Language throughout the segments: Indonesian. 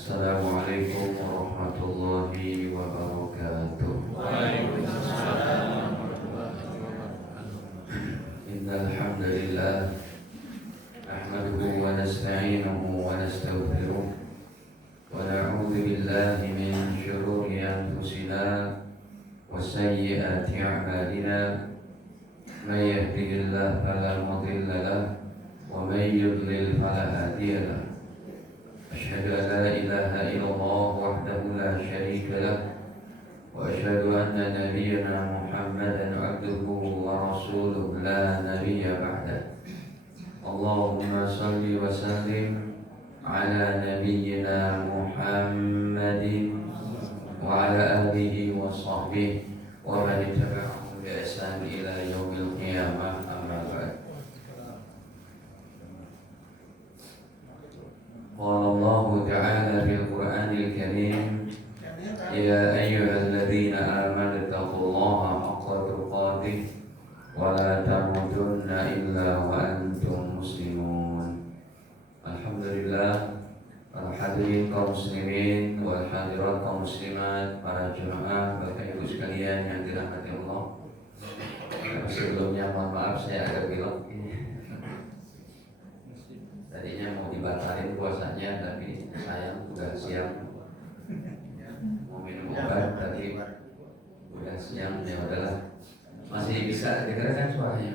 Assalamualaikum warahmatullahi wabarakatuh. Waalaikumsalam warahmatullahi wabarakatuh. Innal hamdalillah nahmaduhu wa nasta'inuhu wa nastaghfiruh wa na'udzu billahi min shururi anfusina wa sayyiati a'malina. May yahdihillahu fala mudilla lahu wa may yudlil fala hadiya lahu. Asyhadu an la ilaha illallah wahdahu la syarika lah wa asyhadu anna nabiyyana Muhammadan abduhu wa rasuluhu la nabiyya ba'dah. Allahumma salli wa sallim ala nabiyyina Muhammadin wa ala alihi wa sahbihi wa man tabi'ahum bi ihsan ila yaumil qiyamah, amma ba'd. Qala Allah Ta'ala fil Qur'anil Karim, ya ayyuhalladzina amanu taqullaha haqqa tuqatih wa la tamutunna illa wa antum muslimun. Alhamdulillah, para hadirin kaum muslimin wal hadirat kaum muslimat, para jemaah, Bapak Ibu sekalian yang dirahmati Allah. Sebelumnya mohon maaf saya agak belok. Tadinya mau dibatalin puasanya, tapi sayang udah siang mau minum obat, tadi udah siang, ya udahlah, masih bisa dengarkan suaranya.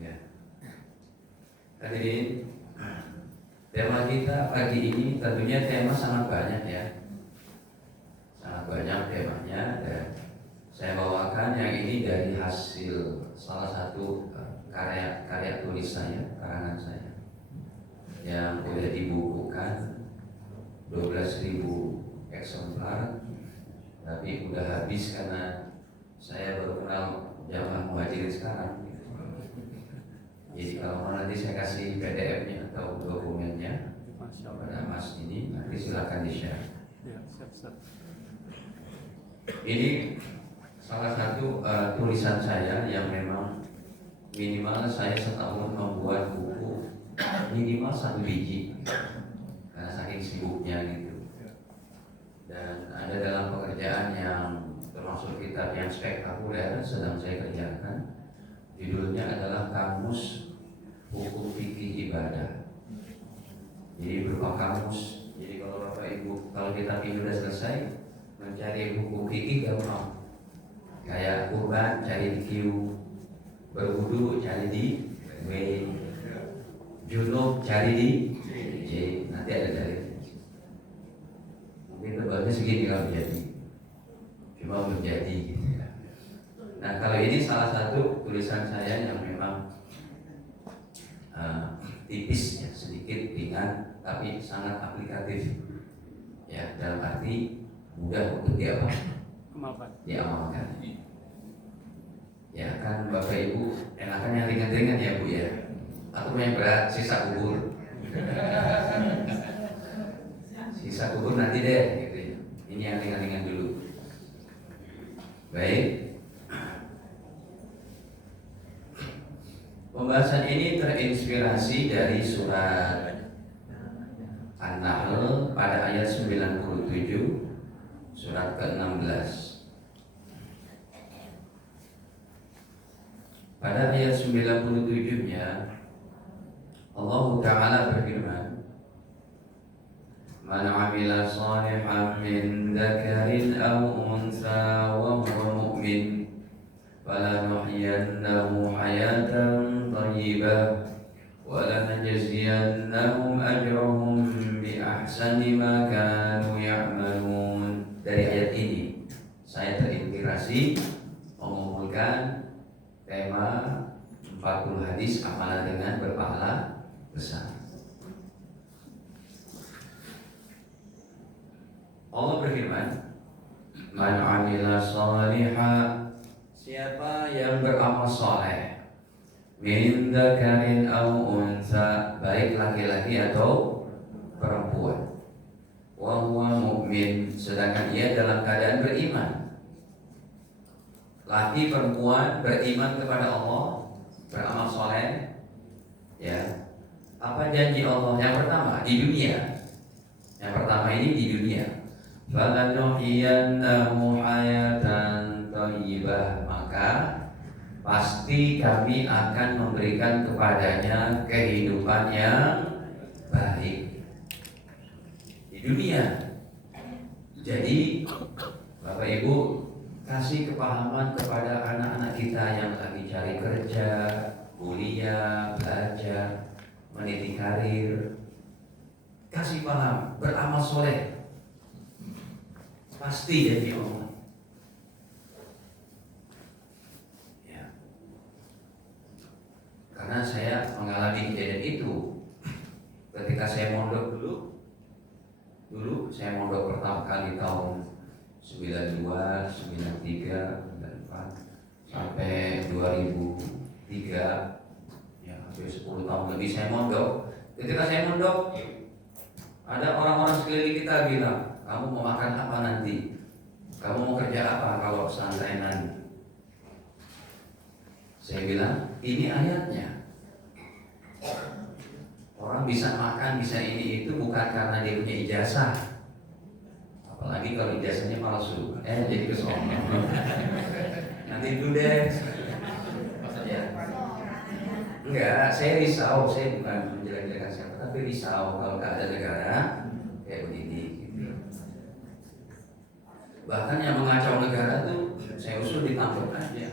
Ya. Hadirin, tema kita pagi ini tentunya tema sangat banyak ya, sangat banyak temanya, dan saya bawakan yang ini dari hasil salah satu karya tulis saya, karangan saya, yang sudah dibukukan 12.000 eksemplar, tapi udah habis karena saya baru kenal jamaah muhajirin sekarang. Jadi kalau mau nanti saya kasih PDF-nya atau dokumennya pada Mas ini, nanti silakan di-share. Ini salah satu tulisan saya yang memang minimal saya setahun membuat buku minimal 1 biji karena saking sibuknya gitu. Dan ada dalam pekerjaan yang termasuk kitab yang spektakuler sedang saya kerjakan. Judulnya adalah Kamus Hukum Fikih Ibadah. Jadi berupa kamus. Jadi kalau Bapak Ibu, kalau kitab ini sudah selesai, mencari hukum fikih gampang. Kayak kurban cari di Q, berwudu cari di W, junub cari di J, nanti ada dari. Mungkin tebalnya segini kalau jadi, cuma belum jadi gitu ya. Nah kalau ini salah satu tulisan saya yang memang tipis ya, sedikit ringan, tapi sangat aplikatif ya, dalam arti mudah untuk diamalkan. Ya kan Bapak Ibu, enakan yang ringan-ringan ya Bu ya, atau yang berat sisa kubur. Sisa kubur nanti deh gitu ya. Ini yang ringan-ringan dulu. Baik. Pembahasan ini terinspirasi dari surat An-Nahl pada ayat 97, surat ke-16. Pada ayat 97-nya Allah Ta'ala berfirman, Man 'amila shalihan min dzakarin aw untha wa huwa mu'min falanuhyiyannahu hayatan thayyibah wa lanajziyannahum ajrahum bi ahsani ma kanu ya'malun. Dari ayat ini saya terinspirasi mengumpulkan tema 40 hadis amalan dengan berpahala besar. Allah berfirman, Man 'amila shalihan, siapa yang beramal saleh, min dzakarin aw untha, baik laki-laki atau perempuan, wa huwa mu'min, sedangkan ia dalam keadaan beriman. Laki perempuan beriman kepada Allah, beramal soleh, ya, Apa janji Allah? Yang pertama di dunia. Yang pertama ini di dunia. Falanuhyiyannahu hayatan thayyibah, maka pasti kami akan memberikan kepadanya kehidupan yang baik di dunia. Jadi Bapak Ibu kasih kepahaman kepada anak-anak kita yang lagi cari kerja, kuliah, belajar, meniti karir. Kasih paham, beramal soleh, pasti jadi Allah. Ya. Karena saya mengalami kejadian itu ketika saya mondok dulu saya mondok pertama kali tahun 92, 93, 94 sampai 2003, ya hampir 10 tahun lebih saya mondok. Ketika saya mondok, ada orang-orang sekeliling kita bilang, kamu mau makan apa nanti? Kamu mau kerja apa kalau pesantrenan? Saya bilang, ini ayatnya. Orang bisa makan, bisa ini itu bukan karena dia punya ijazah. Apalagi kalau ijazahnya palsu. Jadi kesombong. Nanti dulu deh. Ya. Enggak, saya risau. Saya bukan menjelek-jelekan siapa, tapi risau kalau nggak ada negara kayak begini. Gitu. Bahkan yang mengacau negara tuh saya usul ditangkap aja.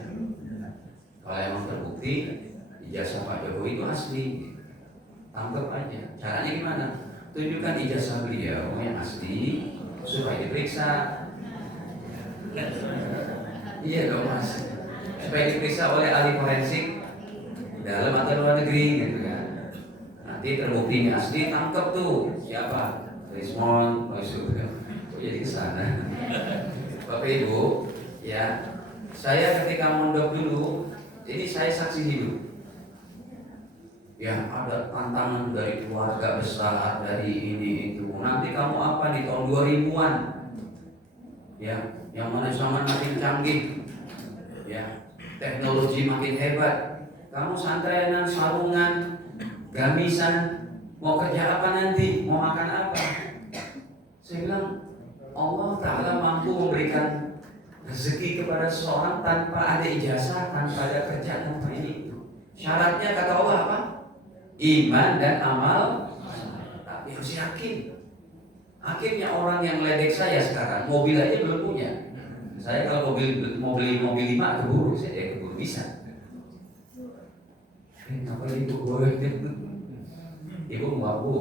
Kalau emang terbukti ijazah Pak Jokowi itu asli, tangkap aja. Caranya gimana? Tunjukkan ijazah beliau yang asli supaya diperiksa. Iya dong Mas, supaya diperiksa oleh ahli forensik dalam atau luar negeri gitu kan. Nanti terbuktinya asli, tangkap tuh siapa? Rismon, jadi kesana. Bapak Ibu, ya saya ketika mondok dulu, ini saya saksi hidup. Ya ada tantangan dari keluarga besar, dari ini itu. Nanti kamu apa di tahun 2000-an? Ya, yang mana zaman makin canggih, ya teknologi makin hebat. Kamu santrenan, sarungan, gamisan, mau kerja apa nanti? Mau makan apa? Saya bilang Allah Ta'ala mampu memberikan rezeki kepada seseorang tanpa ada ijazah, tanpa ada kerjaan, tanpa ini itu. Syaratnya kata Allah apa? Iman dan amal, tapi harus yakin. Akhirnya orang yang ledek saya sekarang, mobil aja belum punya. Saya kalau mau beli mobil 5 keburu, saya keburu bisa. Kenapa ibu boleh? Ibu mau bu,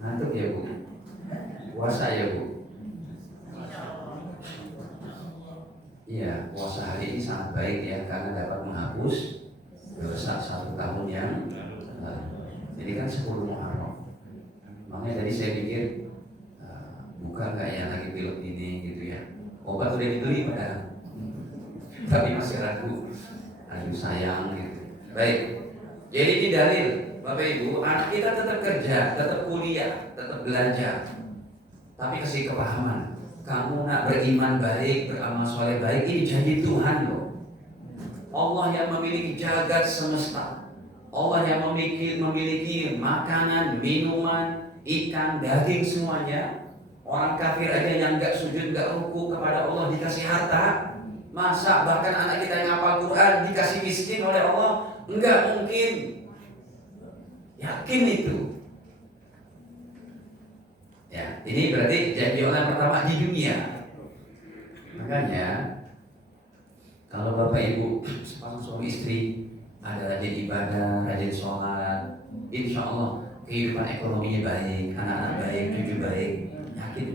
ngantuk ya bu, puasa ya bu. Iya, puasa hari ini sangat baik ya, karena dapat menghapus dosa 1 tahun yang jadi kan 10 Muharram. Makanya tadi saya pikir buka nggak ya lagi pilot ini gitu ya. Obat udah dibeli padahal, tapi masih ragu. Aduh sayang gitu. Baik, jadi ini dalil Bapak Ibu, anak kita tetap kerja, tetap kuliah, tetap belajar, tapi kasih kepahaman. Kamu nak beriman baik, beramal soleh baik, ini janji Tuhan loh. Allah yang memiliki jagat semesta. Allah yang memiliki makanan, minuman, ikan, daging semuanya. Orang kafir aja yang gak sujud, gak ruku kepada Allah dikasih harta. Masa bahkan anak kita yang hafal Quran dikasih miskin oleh Allah? Enggak mungkin. Yakin itu. Ya, ini berarti janji Allah yang pertama di dunia. Makanya kalau Bapak Ibu sepasang suami istri ada rajin ibadah, rajin sholat, insya Allah kehidupan ekonominya baik, anak-anak baik, cucu baik, yakin.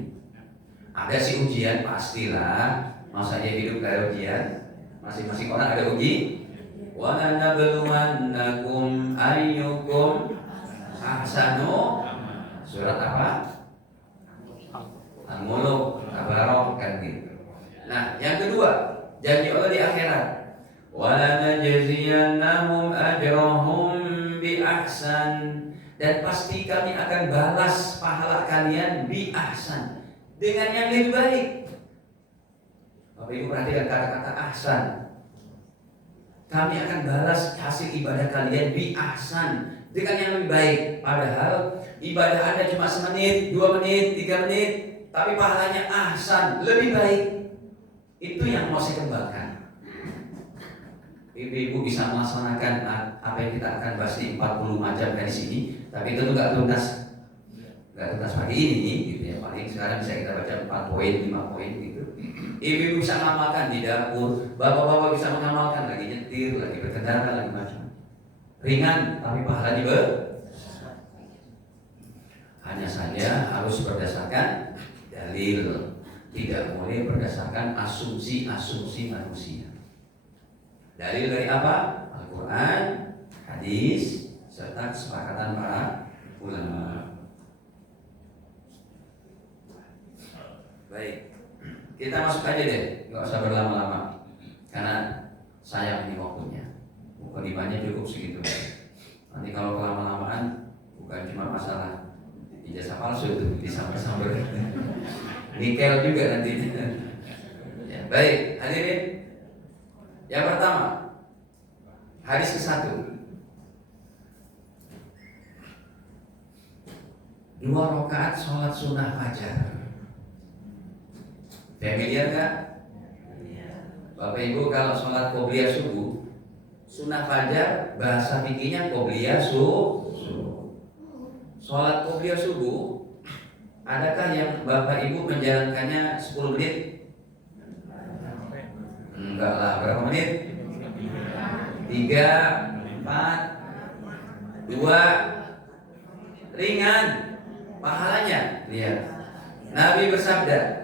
Ada sih ujian pastilah, masa dia hidup kayak ujian, masing-masing orang ada uji. Wa lanabluwannakum ayyukum ahsanu, surat apa? Al-Mulk, Tabarok kan gitu. Nah, yang kedua, janji Allah di akhirat. وَلَنَجْزِيَنَّهُمْ أَجْرَهُمْ بِأَحْسَنٍ, dan pasti kami akan balas pahala kalian bi ahsan, dengan yang lebih baik. Bapak Ibu perhatikan kata-kata ahsan. kami akan balas hasil ibadah kalian bi ahsan, dengan yang lebih baik. Padahal ibadah Anda cuma semenit, 2 menit, 3 menit, tapi pahalanya ahsan, lebih baik. Itu yang mau saya kembangkan. Ibu-ibu bisa melaksanakan apa yang kita akan bahas di 40 macam dari sini, tapi itu nggak tuntas pagi ini gitu ya. Paling sekarang bisa kita baca 4 poin, 5 poin gitu. Ibu-ibu bisa mengamalkan di dapur, bapak-bapak bisa mengamalkan lagi nyetir, lagi berkendara, lagi macam. Ringan tapi pahalanya hanya saja harus berdasarkan dalil, tidak boleh berdasarkan asumsi manusia. Dalil dari apa? Al-Quran, hadis, serta kesepakatan para ulama. Baik, kita masuk aja deh, nggak usah berlama-lama, karena sayang ini waktunya. Mukadimahnya cukup segitu. Nanti kalau kelama-lamaan, bukan cuma masalah ijazah palsu itu disambar-sambar, nikel juga nantinya. Ya, baik, hadirin. Yang pertama, hadis ke-1. 2 rakaat sholat sunnah fajar. Familiar nggak? Bapak Ibu, kalau sholat qobliyah subuh, sunnah fajar bahasa fikihnya qobliyah subuh. Sholat qobliyah subuh, adakah yang Bapak Ibu menjalankannya 10 menit? Enggak lah, berapa menit? 3, 4, 2, ringan pahalanya. Lihat, Nabi bersabda,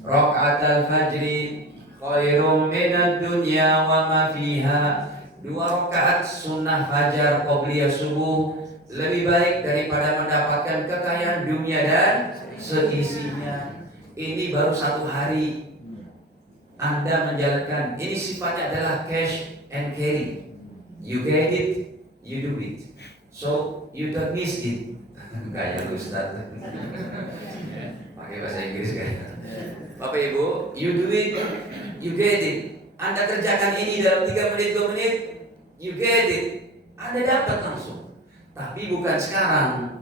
Rakaat al-fajri khairum minad dunya wa ma fiha. 2 rakaat sunnah fajar qobliyah subuh lebih baik daripada mendapatkan kekayaan dunia dan seisinya. Ini baru 1 hari Anda menjalankan. Ini sifatnya adalah cash and carry. You get it, you do it. So you don't miss it. Kayak Ustaz. Pakai bahasa Inggris kan. Bapak Ibu, you do it, you get it. Anda kerjakan ini dalam 3 menit, 2 menit, you get it. Anda dapat langsung. Tapi bukan sekarang.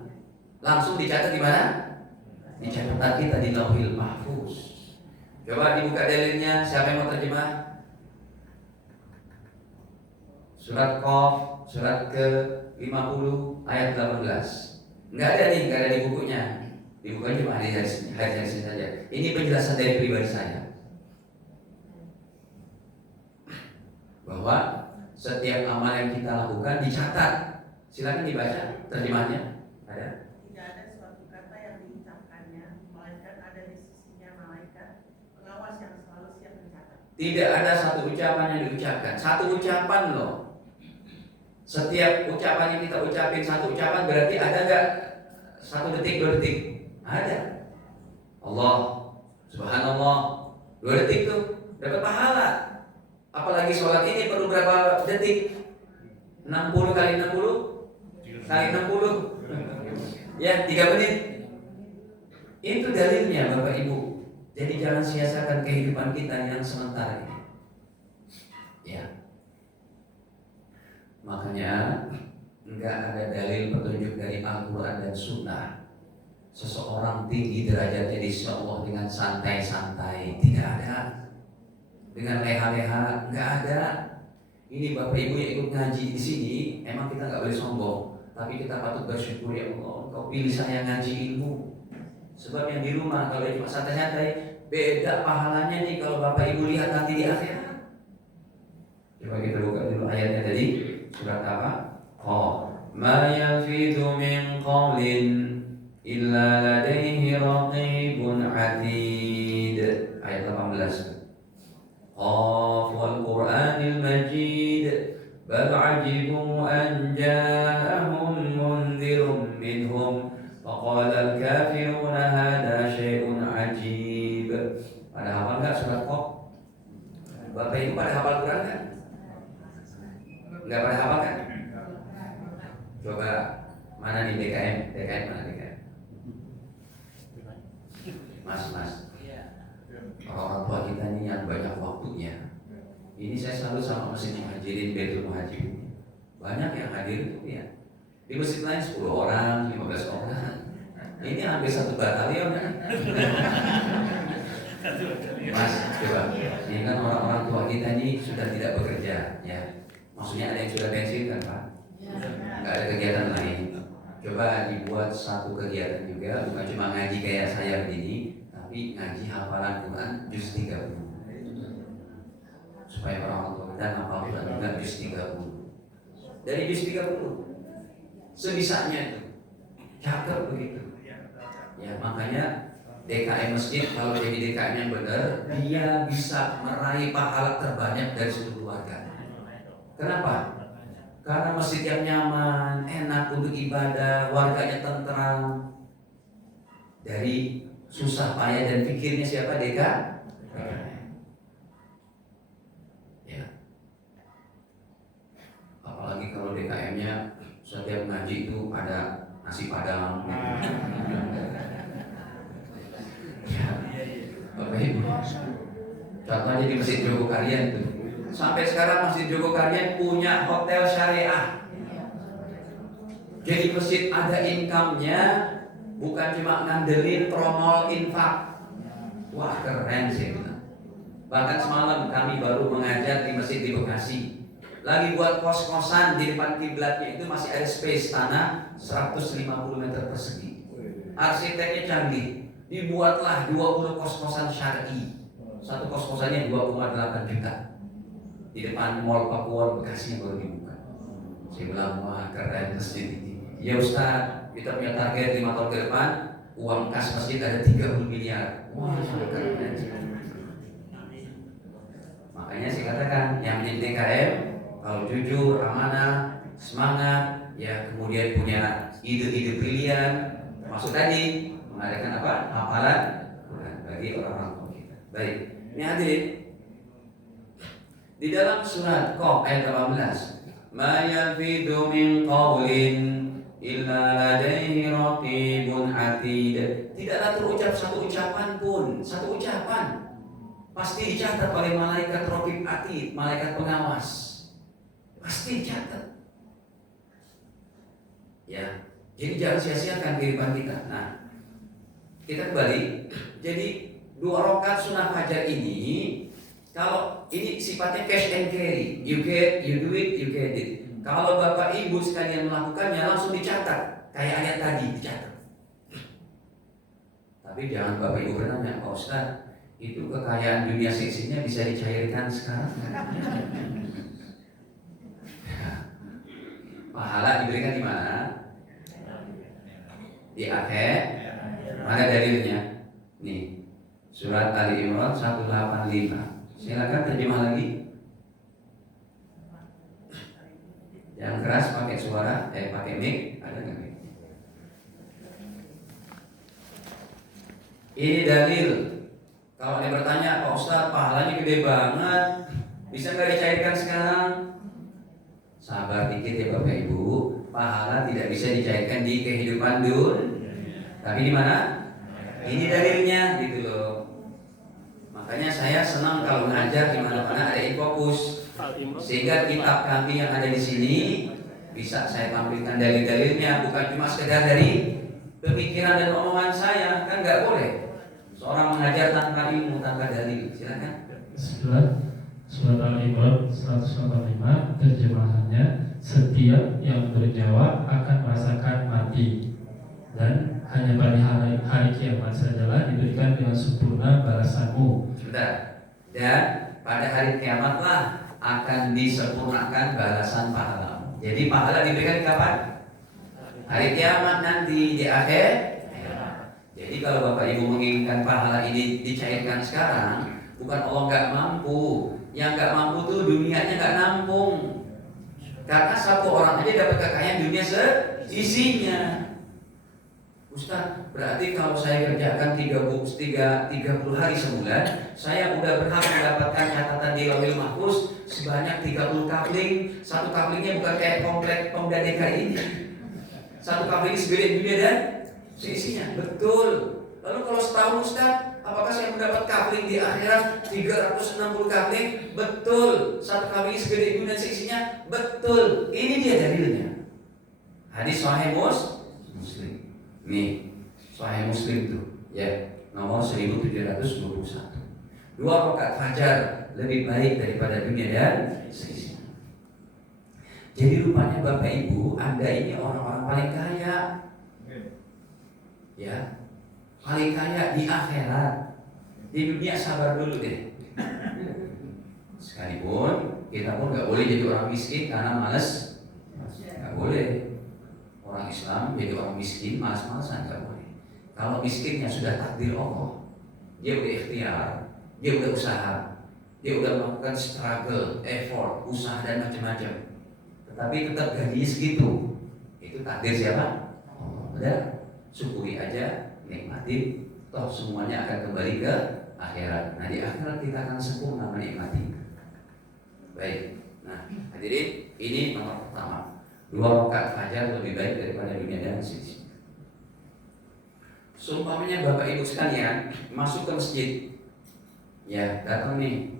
Langsung dicatat di mana? Di catatan kita di Lauhil Mahfuz. Coba dibuka dalilnya, siapa yang mau terjemah? Surat Qaf, surat ke-50 ayat 18. Enggak ada nih, enggak ada di bukunya. Di bukunya cuma hadis saja. Ini penjelasan dari pribadi saya. Bahwa setiap amal yang kita lakukan dicatat. Silakan dibaca terjemahnya. Ada? Tidak ada suatu kata yang diucapkannya, melainkan ada di sisinya malaikat pengawas yang selalu siap mencatat. Tidak ada satu ucapan yang diucapkan. Satu ucapan loh. Setiap ucapan yang kita ucapin, satu ucapan berarti ada nggak 1 detik, 2 detik? Ada. Allah, Subhanallah, 2 detik tuh dapat pahala. Apalagi sholat ini perlu berapa detik? 60 kali 60 kali 60. Ya, 3 menit. Itu dalilnya Bapak Ibu. Jadi jangan sia-siakan kehidupan kita yang sementara ini. Ya. Makanya enggak ada dalil petunjuk dari Al-Quran dan Sunnah seseorang tinggi derajatnya di sisi Allah dengan santai-santai. Tidak ada. Dengan leha-leha, enggak ada. Ini Bapak Ibu yang ikut ngaji di sini, emang kita nggak boleh sombong, tapi kita patut bersyukur, ya Allah, Kau pilih saya ngaji ilmu. Sebab yang di rumah kalau cuma santai-santai, beda pahalanya nih kalau Bapak Ibu lihat nanti di akhirat. Coba kita buka dulu ayatnya tadi, surat apa? Ma yalfidhu min qawlin illa ladaihi raqibun atid. Ayat 18. Qaf wal Qur'anil Majid bal ajibu an ja'ahum mundzirum minhum faqala al-kafiruna hadha syai'un ajib. Pada hafal enggak surat Qaf? Bapak Ibu pada hafal Quran kan? Enggak pada hafal kan? Coba mana nih DKM? DKM mana DKM? Mas. Orang tua kita ini yang banyak waktunya. Ini saya selalu sama Masjid Muhajirin Baitul Muhajirin. Banyak yang hadir itu ya. Di masjid lain 10 orang, 15 orang. Ini hampir 1 batalion kan? Mas, coba. Ini kan orang-orang tua kita ini sudah tidak bekerja, ya. Maksudnya ada yang sudah pensiun kan, Pak? Nggak ada kegiatan lain. Coba dibuat satu kegiatan juga, bukan cuma ngaji kayak saya begini, tapi ngaji hafalan Quran juz 30. Supaya orang tua kita hafal Quran juga juz 30. Dari juz 30 sebisanya itu. Cakep begitu. Ya, makanya DKM masjid kalau jadi DKM yang benar, dia bisa meraih pahala terbanyak dari satu keluarga. Kenapa? Karena masjid yang nyaman, enak untuk ibadah, warganya tentram. Dari susah payah dan pikirnya siapa? DKM. Ya. Apalagi kalau DKM-nya setiap ngaji itu ada nasi padang. Ya. Bapak Ibu, contohnya di Masjid Jogokarian tuh. Sampai sekarang Masjid Jogokarian punya hotel syariah. Jadi masjid ada income-nya, bukan cuma ngandelin promo infak. Wah, keren sih. Bahkan semalam kami baru mengajar di masjid di Bekasi. Lagi buat kos-kosan di depan kiblatnya itu masih ada space tanah 150 meter persegi. Arsiteknya canggih. Dibuatlah 20 kos-kosan syar'i. Satu kos-kosannya 2,8 juta. Di depan Mall Pakuwon Bekasi yang baru dibuka. Saya bilang, wah keren masjid ini. Ya Ustaz, kita punya target 5 tahun ke depan, uang kas masjid ada 30 miliar. Wah keren. Makanya saya katakan, yang menjadi DKM, kalau jujur, amanah, semangat, ya kemudian punya ide-ide brilian, termasuk tadi mengadakan apa? Hafalan Quran bagi orang-orang tua kita. Baik, ini hadirin. Di dalam surat Qaf ayat 18, ma yalfidu min qawlin illa ladaihi raqibun atid. Tidaklah terucap satu ucapan pun, satu ucapan pasti dicatat oleh malaikat raqib atid, malaikat pengawas. Pasti dicatat. Ya, jadi jangan sia-siakan kehidupan kita. Nah, kita kembali. Jadi 2 rakaat sunnah fajar ini, kalau ini sifatnya cash and carry, you do it, you get it. Kalau bapak ibu sekalian melakukannya langsung dicatat, kayak ayat tadi dicatat. Tapi jangan bapak ibu bertanya, Pak Ustaz, itu kekayaan dunia seksinya bisa dicairkan sekarang? Pahala diberikan di mana? Di akhir. Mana dalilnya? Nih, surat Ali Imran 185. Silakan terjemah lagi. Yang keras pakai suara, pakai mic, ada nggak mic? Ini dalil. Kalau dia bertanya, Pak Ustaz, pahalanya gede banget, bisa nggak dicairkan sekarang? Sabar dikit ya Bapak Ibu. Pahala tidak bisa dicairkan di kehidupan dunia. Tapi di mana? Ini dalilnya gitu loh. Makanya saya senang kalau ngajar di mana-mana ada infokus, sehingga kitab kami yang ada di sini bisa saya tampilkan dalil-dalilnya, bukan cuma sekedar dari pemikiran dan omongan saya, kan nggak boleh. Seorang mengajar tanpa ilmu, tanpa dalil. Silakan. Surat Al-Imran 185 terjemahannya, setiap yang bernyawa akan merasakan mati, dan hanya pada hari kiamat sajalah diberikan dengan sempurna balasanmu. Sebentar. Dan pada hari kiamatlah akan disempurnakan balasan pahala. Jadi pahala diberikan kapan? Hari kiamat nanti, di akhir. Jadi kalau Bapak Ibu menginginkan pahala ini dicairkan sekarang, bukan Allah nggak mampu. Yang nggak mampu tuh dunianya nggak nampung. Karena satu orang aja dapat kekayaan dunia seisinya. Ustaz, berarti kalau saya kerjakan 30 hari sebulan, saya udah berhak mendapatkan catatan di Lauhul Mahfuz sebanyak 30 kapling. Satu kaplingnya bukan kayak komplek Pemda DKI ini. Satu kapling segede dunia dan seisinya. Betul. Lalu kalau setahun Ustaz, Apakah saya mendapat kafling di akhirat 360 kafling? Betul. Satu kafling segede dunia seisinya? Betul. Ini dia dalilnya. Hadis Sahih Muslim. Nih, Sahih Muslim tuh, ya, nomor 1721. 2 rakaat fajar lebih baik daripada dunia dan seisinya. Jadi rupanya Bapak Ibu, Anda ini orang-orang paling kaya. Ya, paling kaya di akhirat. Di dunia sabar dulu deh. Sekalipun kita pun nggak boleh jadi orang miskin karena malas. Nggak boleh. Orang Islam jadi orang miskin malas-malasan nggak boleh. Kalau miskinnya sudah takdir Allah, dia udah ikhtiar, dia udah usaha, dia udah melakukan struggle, effort, usaha dan macam-macam. Tetapi tetap gajinya segitu. Itu takdir siapa? Udah. Syukuri aja, nikmati, toh semuanya akan kembali ke akhirat. Nah di akhirat kita akan sempurna menikmati. Baik, nah hadirin, ini nomor pertama. 2 rakaat fajar lebih baik daripada dunia dan seisinya. Seumpamanya Bapak Ibu sekalian masuk ke masjid, ya datang nih,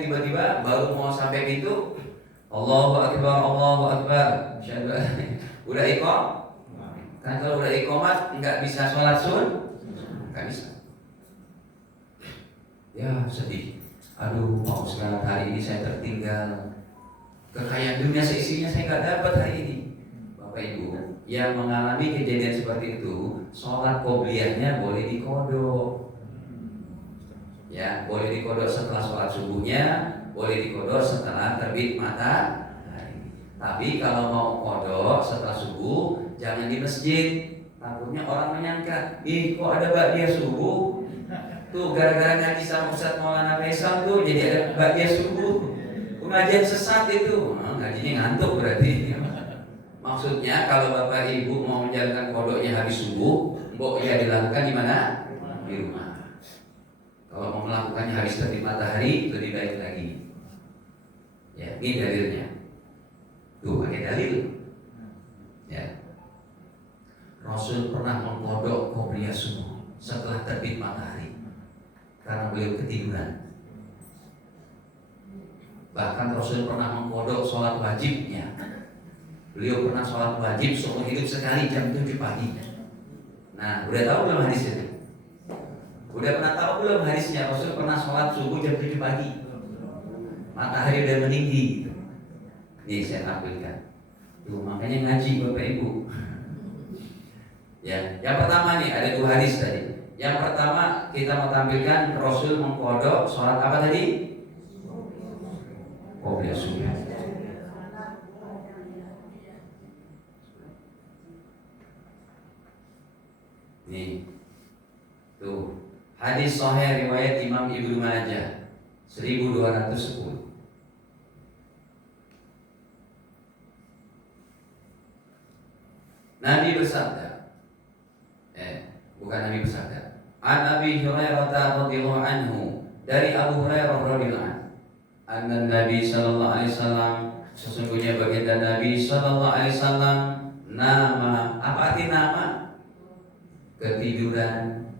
tiba-tiba baru mau sampai pintu, Allahu Akbar, Allahu Akbar, udah iqam. Kan kalau udah iqamat nggak bisa sholat nggak bisa. Ya sedih. Aduh, Pak Ustaz, hari ini saya tertinggal. Kekayaan dunia seisinya saya nggak dapat hari ini. Bapak Ibu yang mengalami kejadian seperti itu, sholat qobliyahnya boleh dikodok. Ya, boleh dikodok setelah sholat subuhnya, boleh dikodok setelah terbit matahari. Tapi kalau mau kodok setelah subuh, jangan di masjid. Takutnya orang menyangka, ih kok ada bakdia subuh? Tuh gara-gara ngaji sama Ustaz Maulana Faisal tuh jadi ada bakdia subuh. Pengajian sesat itu. Ngajinya ngantuk berarti. Maksudnya kalau Bapak Ibu mau menjalankan kodoknya habis subuh, mbok dilakukan di mana? Di rumah. Kalau mau melakukannya habis terbit matahari, lebih baik lagi. Ya, ini dalilnya. Tuh pakai dalil. Ya. Rasul pernah mengkodok qobliyah subuh setelah terbit matahari karena beliau ketiduran. Bahkan Rasul pernah mengkodok sholat wajibnya. Beliau pernah sholat wajib seumur hidup sekali jam 7 pagi. Nah, udah tahu belum hadis itu? Udah pernah tahu belum hadisnya? Rasul pernah sholat subuh jam 7 pagi. Matahari udah meninggi. Nih saya tampilkan. Tuh makanya ngaji Bapak Ibu. Ya, yang pertama nih ada 2 hadis tadi. Yang pertama kita mau tampilkan Rasul mengkodok sholat apa tadi? Qobliyah subuh. Nih, tuh hadis sahih riwayat Imam Ibnu Majah 1210. Nabi bersabda, bukan Nabi bersabda. An Abi Hurairah radhiyallahu anhu, dari Abu Hurairah radhiyallahu anhu, anna Nabi sallallahu alaihi wasallam, sesungguhnya baginda Nabi sallallahu alaihi wasallam nama. Apa arti nama? Ketiduran.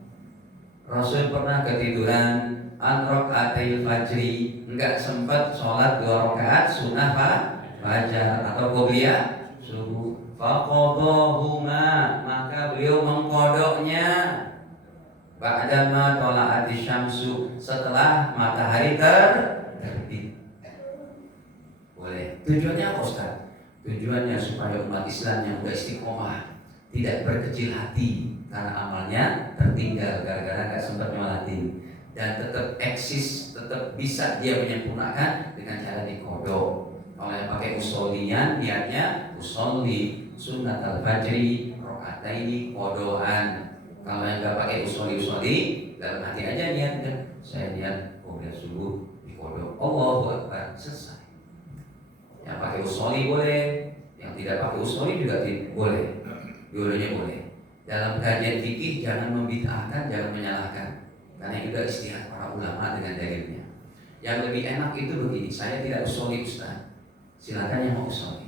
Rasul pernah ketiduran an rakaatil fajri, enggak sempat sholat 2 rakaat sunnah fajar atau qobliyah subuh. Faqadahuma, maka beliau mengkodoknya ba'dama tola'ati syamsu, setelah matahari terbit. Boleh. Tujuannya apa Ustaz? Tujuannya supaya umat Islam yang udah istiqomah tidak berkecil hati karena amalnya tertinggal gara-gara gak sempat nyolatin, dan tetap eksis, tetap bisa dia menyempurnakan dengan cara dikodok. Kalau yang pakai usolinya, niatnya usolli sunnat al-fajri rokaataini kodoan. Kalau yang nggak pakai usoli dalam hati aja niatnya, saya niat qobliyah subuh di kodok, Allahu Akbar, selesai. Yang pakai usoli boleh, yang tidak pakai usoli juga boleh, dua-duanya boleh. Dalam kajian fikih jangan membid'ahkan, jangan menyalahkan, karena juga istihad para ulama dengan dalilnya. Yang lebih enak itu begini, saya tidak usoli Ustaz, silakan yang mau usoli.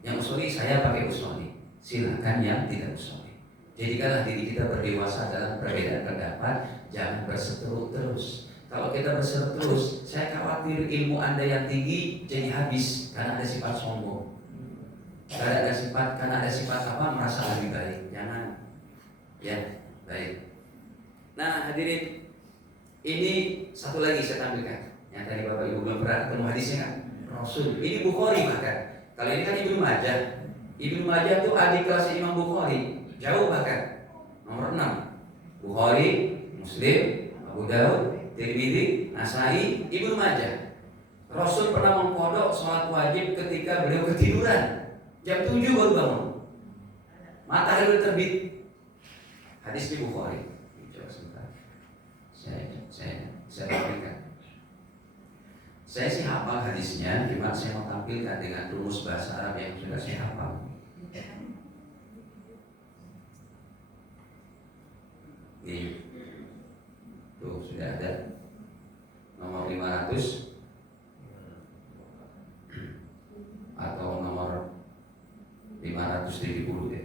Yang usoli saya pakai usoli, silakan yang tidak usoli. Jadikanlah diri kita berdewasa dalam perbedaan pendapat, jangan berseteru terus. Kalau kita berseteru terus, saya khawatir ilmu Anda yang tinggi jadi habis karena ada sifat sombong. Karena ada sifat apa? Merasa lebih baik. Jangan. Ya, baik. Nah, hadirin, ini satu lagi saya tampilkan. Yang tadi Bapak Ibu belum pernah ketemu hadisnya kan? Rasul. Ini Bukhari bahkan. Kalau ini kan Ibnu Majah. Ibnu Majah itu adik kelas Imam Bukhari. Jauh bahkan. Nomor 6. Bukhari, Muslim, Abu Daud, Tirmidzi, Nasai, Ibnu Majah. Rasul pernah mengkodok sholat wajib ketika beliau ketiduran. Jam 7 baru bangun. Matahari udah terbit. Hadis di Bukhari. Coba sebentar. Saya tampilkan. Saya sih hafal hadisnya, cuma saya mau tampilkan dengan rumus bahasa Arab yang sudah saya hafal. Nih, tuh sudah ada nomor 500 atau nomor 570 deh.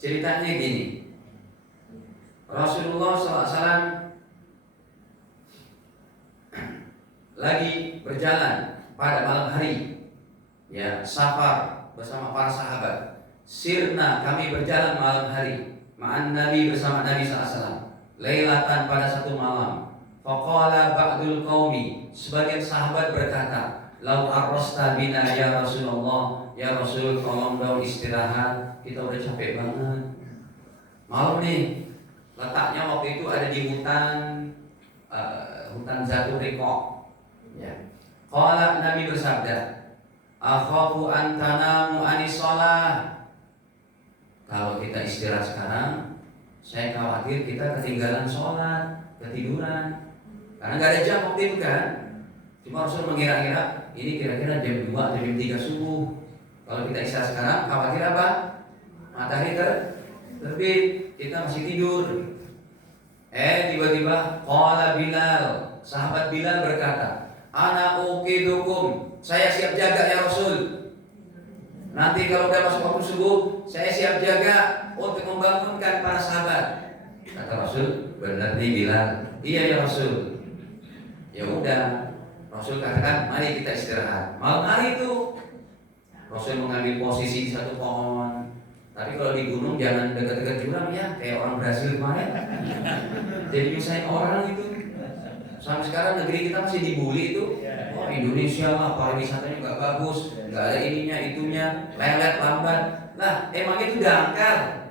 Ceritanya gini, Rasulullah SAW lagi berjalan pada malam hari, ya, safar bersama para sahabat. Sirna, kami berjalan malam hari, ma'an Nabi, bersama Nabi SAW. Lailatan, pada satu malam. Faqala ba'dul qaumi, sebagian sahabat berkata, lau arrosta bina ya Rasulullah, ya Rasul, tolong dong istirahat, kita udah capek banget. Malam nih, letaknya waktu itu ada di hutan Zatul Riqa. Ya. Qala, Nabi bersabda, akhafu an tanamu anis shalah. Kalau kita istirahat sekarang, saya khawatir kita ketinggalan sholat, ketiduran. Karena nggak ada jam waktu itu kan. Cuma Rasul mengira-ngira ini kira-kira jam 2 atau jam 3 subuh. Kalau kita istirahat sekarang, khawatir apa? Matahari terbit, kita masih tidur. Tiba-tiba qala Bilal, sahabat Bilal berkata, ana uqidukum, saya siap jaga ya Rasul. Nanti kalau udah masuk waktu subuh, saya siap jaga untuk membangunkan para sahabat. Kata Rasul, benar nih Bilal. Iya ya Rasul. Ya udah, Rasul katakan, mari kita istirahat. Malam hari itu Rasul mengambil posisi di satu pohon. Tapi kalau di gunung jangan dekat-dekat jurang ya, kayak orang Brasil kemarin. Jadi nyusahin orang itu. Sampai sekarang negeri kita masih dibully itu. Oh Indonesia mah pariwisatanya nggak bagus, nggak ada ininya itunya, lelet lambat. Lah emang itu dangkal.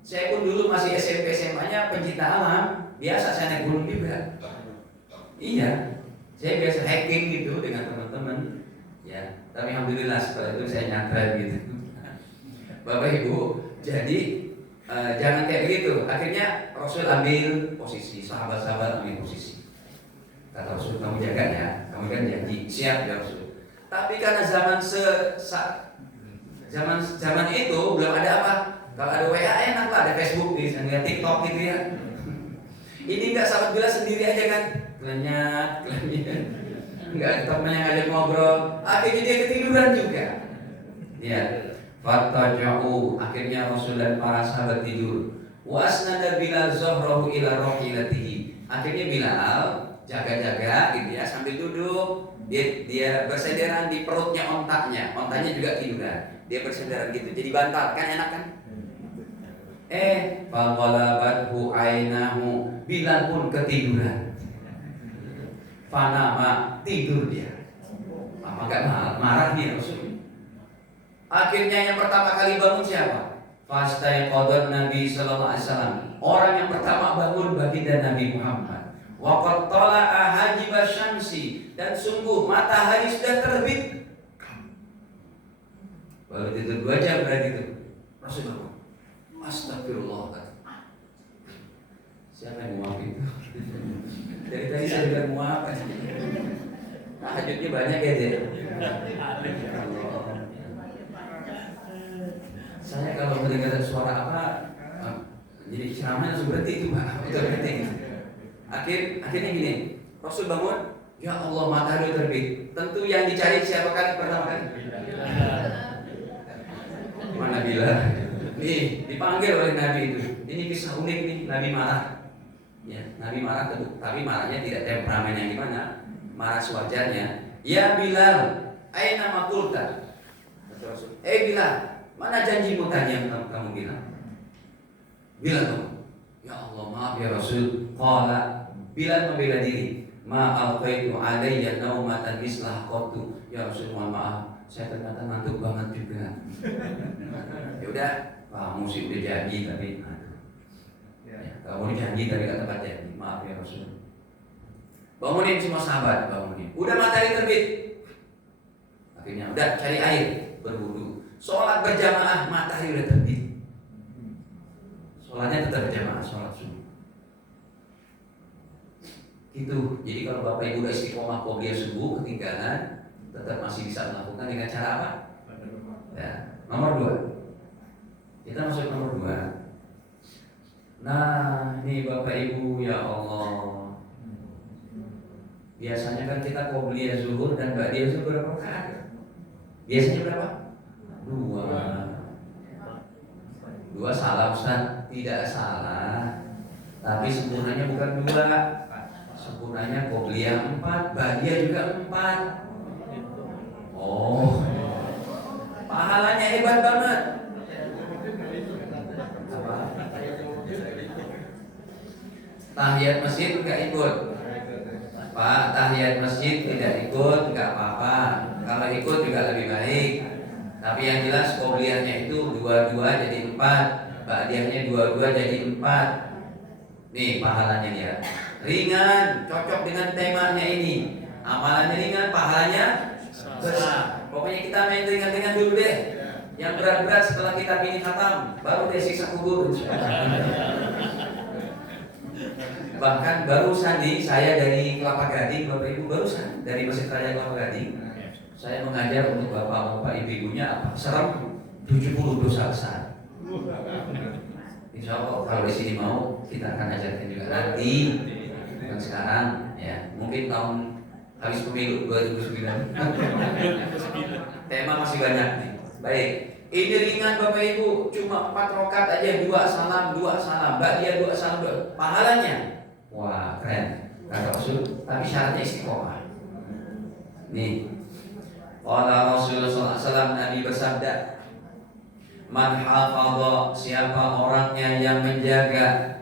Saya pun dulu masih SMP SMA-nya pencinta alam, biasa saya naik gunung juga. Iya, saya biasa hiking gitu dengan teman-teman. Ya, tapi alhamdulillah setelah itu saya nyantret gitu. Bapak Ibu, jadi jangan kayak begitu. Akhirnya Rasul ambil posisi, sahabat-sahabat ambil posisi. Kata Rasul, kamu jaga ya, kamu kan janji, siap ya Rasul. Tapi karena zaman itu belum ada apa. Kalau ada WA enak lah, ada Facebook, ada TikTok gitu ya. Ini enggak, sahabat Bila sendiri aja kan, kelenyat, enggak ada teman yang ada ngobrol. Akhirnya dia ketiduran juga. Ya, fataja'u, akhirnya Rasul dan para sahabat tidur. Wasnada Bilal zahrahu ila rahilatihi. Akhirnya Bilal jaga-jaga gitu ya, sambil duduk dia bersenderan di perutnya ontaknya juga tiduran, dia bersenderan gitu, jadi bantal kan, enak kan. Faqalabathu ainahu, Bilal pun ketiduran. Fanama, tidur dia. Apa enggak marah nih Rasul. Akhirnya yang pertama kali bangun siapa? Fastaiqadhan Nabi sallallahu alaihi wasallam. Orang yang pertama bangun baginda Nabi Muhammad. Waqad tala'a hajibas syamsi, dan sungguh matahari sudah terbit. Baru tidur 2 jam berarti itu. Rasul bangun. Astagfirullah. Siapa yang mau itu? Dari tadi saya juga mau apa? Tahajudnya banyak ya dia. Saya kalau mendengar suara apa, jadi ceramah langsung berhenti itu Pak. Itu berhenti. Akhirnya gini, Rasul bangun, ya Allah matahari terbit. Tentu yang dicari siapa kali pertama kali? Bilal. Nih, dipanggil oleh Nabi itu. Ini kisah unik nih, Nabi marah. Ya, Nabi marah tapi marahnya tidak temperamen yang gimana? Marah sewajarnya. Ya Bilal, aina ma qulta? Bilal, mana janjimu tadi yang kamu bilang? Bilal tuh, ya Allah maaf ya Rasul. Qala, Bilal membela diri. Ma alqaitu alayya naumatan mislah qattu. Ya Rasul mohon maaf, saya ternyata ngantuk banget juga. Ya udah, kamu sih udah janji tapi kamu janji dari kata tempat janji. Maaf ya Rasul. Bangunin semua sahabat, bangunin. Udah matahari terbit. Akhirnya udah cari air, berwudu. Sholat berjamaah, matahari udah terbit. Sholatnya tetap berjamaah, sholat subuh. Itu. Jadi kalau Bapak Ibu udah istiqomah qobliyah subuh ketinggalan, tetap masih bisa melakukan dengan cara apa? Ya. Nomor 2. Kita masuk nomor 2. Nah, ini Bapak Ibu ya Allah. Biasanya kan kita qobliyah zuhur dan ba'diyah zuhur berapa rakaat? Biasanya berapa? 2. 2 salah Ustaz? Tidak salah. Tapi sempurnanya bukan 2. Sempurnanya qobliyah 4, ba'diyah juga 4. Oh. Pahalanya hebat banget. Apa? Tahiyat masjid enggak ikut. Pak, tahiyat masjid tidak ikut enggak apa-apa. Kalau ikut juga lebih baik. Tapi yang jelas qobliyahnya itu 2 jadi 4, ba'diyahnya 2 jadi 4. Nih pahalanya dia. Ringan, cocok dengan temanya ini. Amalannya ringan, pahalanya besar. Pokoknya kita main ringan-ringan dulu deh. Yang berat-berat setelah kita pilih khatam, baru deh siksa kubur. Bahkan barusan nih saya dari Kelapa Gading, Bapak Ibu barusan dari Masjid Raya Kelapa Gading. Saya mengajar untuk bapak-bapak ibu-ibunya apa? Serem 70 dosa besar. Insya Allah kalau di sini mau kita akan ajarkan juga nanti. Bukan sekarang ya, mungkin tahun habis pemilu 2009. Tema masih banyak nih. Baik, ini ringan Bapak Ibu, cuma 4 rakaat aja, 2 salam, 2 salam, ba'diyah 2 salam, 2. Pahalanya, wah keren. Kata Rasul, tapi syaratnya istiqomah. Nih, qala Rasulullah SAW, Nabi bersabda, man hafadha, siapa orangnya yang menjaga.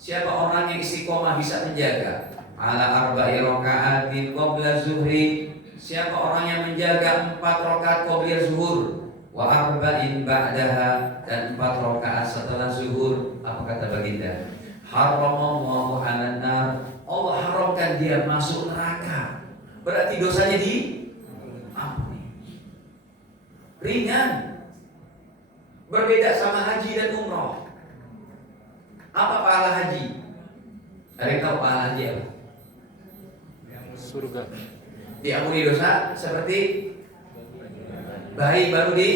Siapa orang yang istiqomah bisa menjaga ala arba'i raka'atin qabla zuhri. Siapa orang yang menjaga 4 rakaat qabla zuhur wa arba'in ba'daha, dan 4 rakaat setelah zuhur. Apa kata baginda? Haramallahu 'alan nar, Allah haramkan dia masuk neraka. Berarti dosanya diampuni. Ringan. Berbeda sama haji dan umroh. Apa pahala haji? Ada yang tahu pahala haji apa? Surga. Diampuni dosa seperti bayi baru di.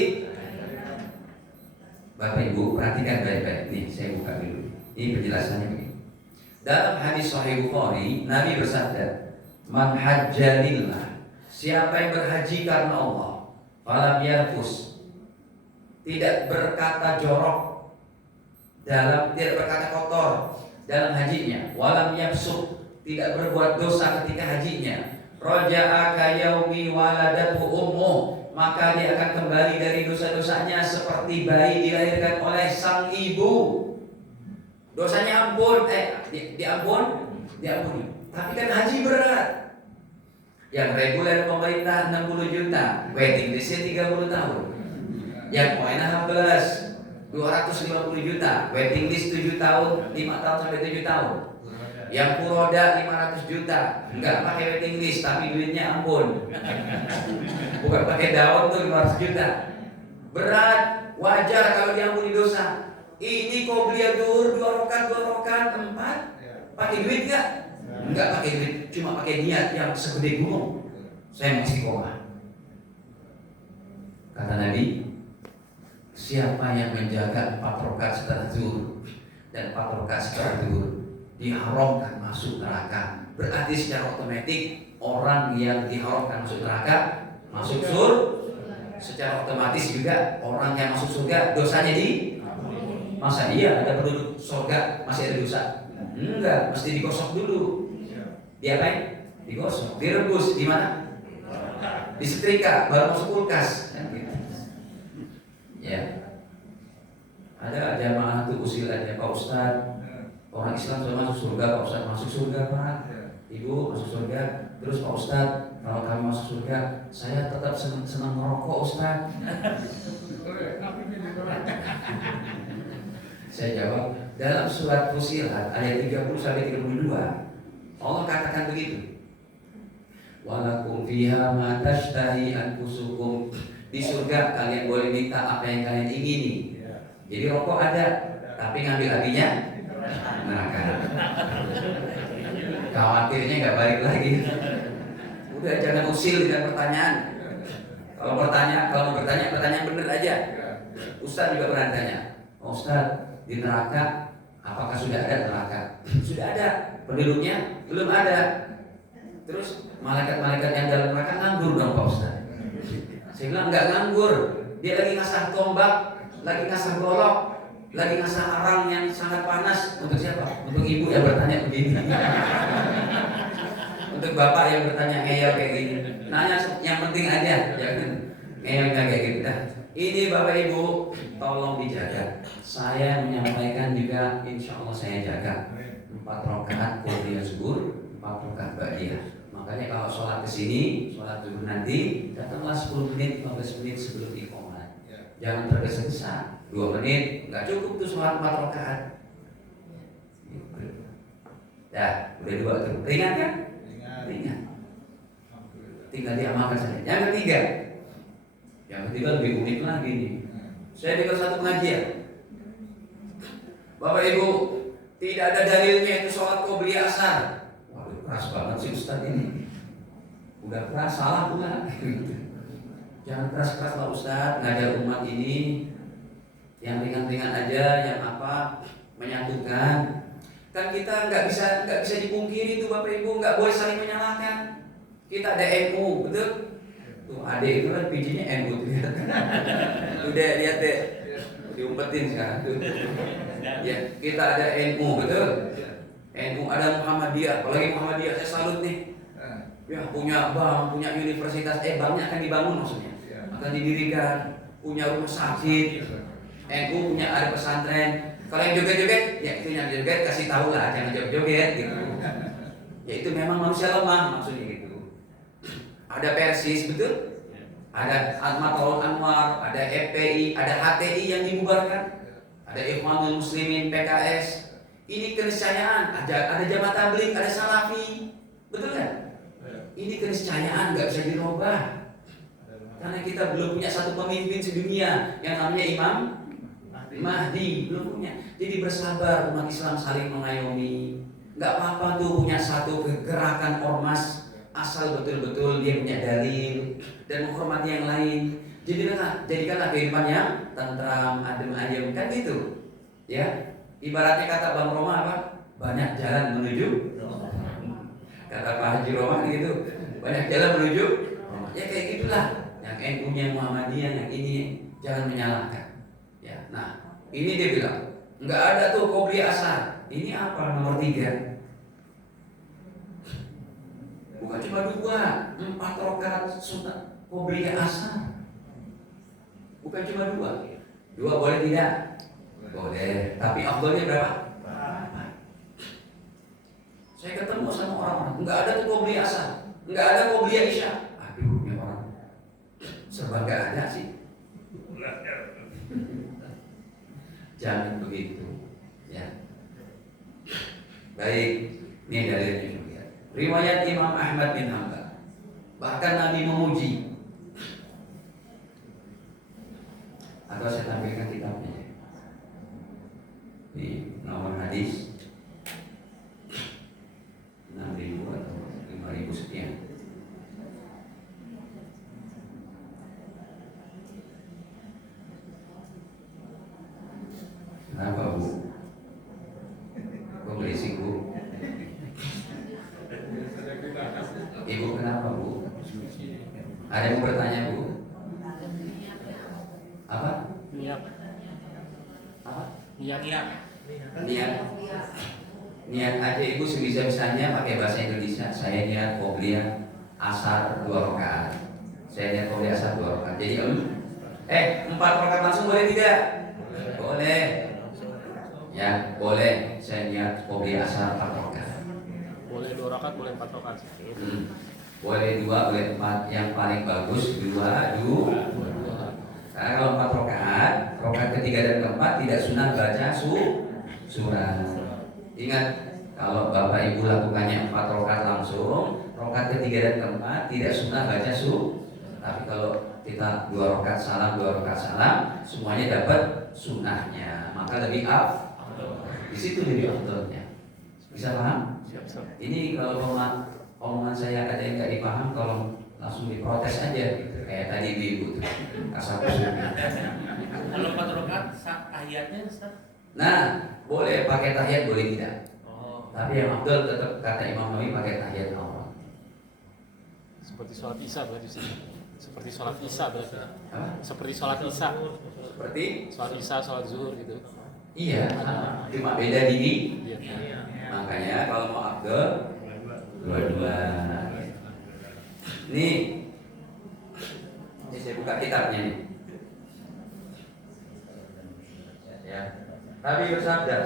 Bapak Ibu perhatikan baik-baik. Nih saya buka dulu. Ini penjelasannya begini. Dalam hadis Sahih Bukhari, Nabi bersabda, "Man hajja lillah." Siapa yang berhaji karena Allah, falam yarfus, tidak berkata jorok tidak berkata kotor dalam hajinya, walam yafsuq, tidak berbuat dosa ketika hajinya, raja'a ka yaumi waladathu ummu, maka dia akan kembali dari dosa-dosanya seperti bayi dilahirkan oleh sang ibu. Dosanya ampun, diampuni. Tapi kan haji berat. Yang reguler pemerintah 60 juta, waiting listnya 30 tahun. Yang poinnya 16, 250 juta, waiting list 7 tahun, 5 tahun sampai 7 tahun. Yang Puroda 500 juta, enggak pakai waiting list tapi duitnya ampun. Bukan pakai daun tuh 500 juta. Berat, wajar kalau diampuni dosa. Ini qobliyah zuhur 2 rakaat 4, pakai duit enggak? Enggak pakai duit, cuma pakai niat yang segede gunung. Saya masih istiqomah. Kata Nabi, siapa yang menjaga 4 rakaat setelah zuhur dan 4 rakaat setelah zuhur, diharamkan masuk neraka. Berarti secara otomatis orang yang diharamkan masuk neraka masuk surga. secara otomatis juga orang yang masuk surga dosanya di masa iya ada penduduk surga masih ada dosa? Enggak, mesti digosok dulu. Diapain? Digosok, direbus di mana? Disetrika, baru masuk kulkas. Ya. Ada jamaah tuh usilannya, Pak Ustadz, orang Islam sudah masuk surga, Pak Ustadz masuk surga Pak, Ibu masuk surga. Terus Pak Ustadz, kalau kami masuk surga, saya tetap senang merokok Ustadz. Saya jawab, dalam surat Fussilat ayat 30 sampai 32, Allah katakan begitu. Walakum fiha ma tashtahi anfusukum. Di surga kalian boleh minta apa yang kalian ingini. Jadi rokok ada, tapi ngambil apinya neraka. Khawatirnya nggak balik lagi. Udah jangan usil dengan pertanyaan. Kalau mau bertanya pertanyaan bener aja. Ustaz juga pernah tanya, Ustaz di neraka apakah sudah ada neraka? Sudah ada, penduduknya belum ada. Terus malaikat-malaikat yang dalam neraka nganggur dong Pak Ustaz. Saya bilang nggak nganggur, dia lagi ngasah tombak, lagi ngasah golok, lagi ngasah arang yang sangat panas. Untuk siapa? Untuk ibu yang bertanya begini. Untuk bapak yang bertanya ngeyel kayak gini. Nanya yang penting aja, jangan ngeyelnya kayak gitu. Nah, ini bapak ibu tolong dijaga. Saya menyampaikan juga, insya Allah saya jaga 4 rakaat qobliyah zuhur, 4 rakaat ba'diyah. Makanya kalau sholat kesini, sholat zuhur nanti, datanglah 10 menit, 15 menit sebelum iqamah. Jangan tergesa-gesa. 2 menit, nggak cukup tuh sholat 4 rakaat. Ya, udah 2 tuh. Ringan kan? Ringan. Tinggal diamalkan saja. Yang ketiga lebih unik lagi nih. Saya dengar satu pengajian. Bapak Ibu, tidak ada dalilnya itu sholat qobliyah asar. Waduh, keras banget sih Ustadz ini. Udah keras, salah pula. Jangan keras-keras lah Ustadz, ngajar umat ini yang ringan-ringan aja, yang apa menyatukan. Kan kita nggak bisa dipungkiri tuh Bapak Ibu, nggak boleh saling menyalahkan. Kita ada NU, betul? Tuh adek itu kan bijinya NU tuh lihat. Tuh deh, lihat deh, diumpetin sekarang tuh. Ya, kita ada NU, betul? NU ada Muhammadiyah, apalagi Muhammadiyah saya salut nih. Ya punya bank, punya universitas, banknya akan dibangun maksudnya, akan didirikan, punya rumah sakit. NU punya ada pesantren. Kalau yang joget-joget, ya itu yang joget kasih tahu lah, jangan joget-joget gitu. Ya itu memang manusia lemah maksudnya gitu. Ada Persis, betul? Ada Atmatul Anwar, ada FPI, ada HTI yang dibubarkan, ada Ikhwanul Muslimin, PKS. Ini keniscayaan. Ada Jamaah Tabligh, ada Salafi, betul kan? Ini keniscayaan, nggak bisa dirubah. Karena kita belum punya satu pemimpin sedunia yang namanya Imam Mahdi, belum punya. Jadi bersabar, umat Islam saling mengayomi. Nggak apa-apa tuh punya satu gerakan ormas, asal betul-betul dia punya dalil dan menghormati yang lain. Jadikanlah kehidupan yang tentram, adem ayem, kan gitu. Ya, ibaratnya kata Bang Roma apa? Banyak jalan menuju. Kata Pak Haji Roma gitu, banyak jalan menuju. Ya kayak gitulah. Yang NU-nya Muhammadiyah, yang ini jangan menyalahkan. Ya, nah ini dia bilang nggak ada tuh qobliyah asar. Ini apa nomor 3? Bukan cuma 2, 4 rakaat sunat qobliyah asar. Bukan cuma 2. 2 boleh tidak? Boleh. Tapi afdalnya berapa? Saya ketemu sama orang-orang, nggak ada tuh qobliyah asar, nggak ada qobliyah isya. Aduh, ini orang serba nggak ada sih. Jangan begitu, ya. Baik, ini dalilnya juga. Riwayat Imam Ahmad bin Hanbal. Bahkan Nabi memuji. Atau saya tampilkan kitabnya. Di nomor hadis 6.000 atau 5.000 sekian. Kenapa Bu? Kok berisik Bu? Ibu kenapa Bu? Ada yang bertanya Bu? Niat aja ibu sebisa-bisanya pakai bahasa Indonesia. Saya niat qobliyah asar 2 rakaat. Saya niat qobliyah asar 2 rakaat. Jadi 4 rakaat langsung boleh tidak? Boleh. Ya, boleh. Saya niat qobliyah asar 4 rakaat. Boleh 2 rakaat, boleh 4 rakaat. Boleh 2, boleh 4. Yang paling bagus 2. Karena kalau 4 rakaat, rakaat ketiga dan keempat tidak sunah baca surah. Ingat, kalau bapak ibu lakukannya 4 rakaat langsung, rakaat ketiga dan keempat tidak sunah baca Tapi kalau kita 2 rakaat salam, 2 rakaat salam, semuanya dapat sunahnya. Maka lebih di situ lebih afdalnya. Bisa paham? Ini kalau omongan saya ada yang nggak dipaham, kalau langsung diprotes aja gitu. Kayak tadi ibu kasar kusuk. Kalau 4 rakaat tahiyatnya Ustaz? Nah, boleh pakai tahiyat, boleh tidak. Tapi yang afdal tetap kata Imam Nawawi pakai tahiyat awal. Seperti sholat Isya berarti. Seperti sholat Isya berarti. Apa? Seperti sholat Isya. Seperti Sholat Isya, sholat zuhur gitu. iya, cuma beda diri. Iya. Makanya kalau mau afdal dua-dua. Ini saya buka kitabnya nih. Ya. Nabi bersabda,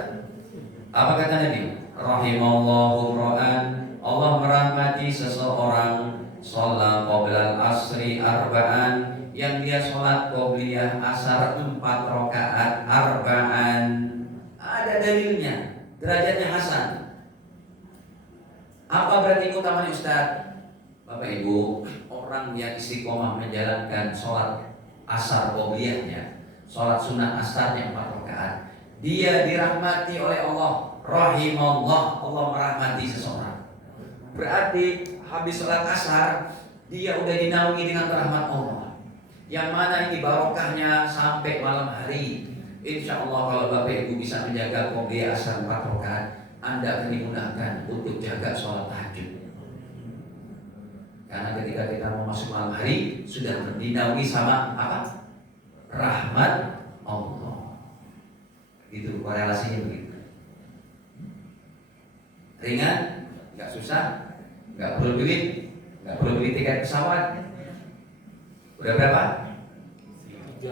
apa kata Nabi? Rahimallahu ra'an, Allah merahmati seseorang sholat qoblal asri arba'an, yang dia sholat qobliyah asar 4 rakaat arba'an. Ada dalilnya, derajatnya hasan. Apa berarti utamanya Ustaz? Bapak Ibu, orang yang istiqomah menjalankan sholat asar qobliyahnya, sholat sunnah asarnya 4 rakaat, dia dirahmati oleh Allah. Rahimallah, Allah merahmati seseorang. Berarti habis sholat asar dia udah dinaungi dengan rahmat Allah. Yang mana ini barokahnya sampai malam hari. Insya Allah kalau Bapak Ibu bisa menjaga qobliyah asar 4 rakaat, Anda akan dimudahkan untuk jaga sholat tahajud. Karena ketika kita mau masuk malam hari sudah dinaungi sama apa? Rahmat Allah. Gitu korelasinya begitu. Ringan, nggak susah, nggak perlu beli tiket pesawat. Udah berapa? 3.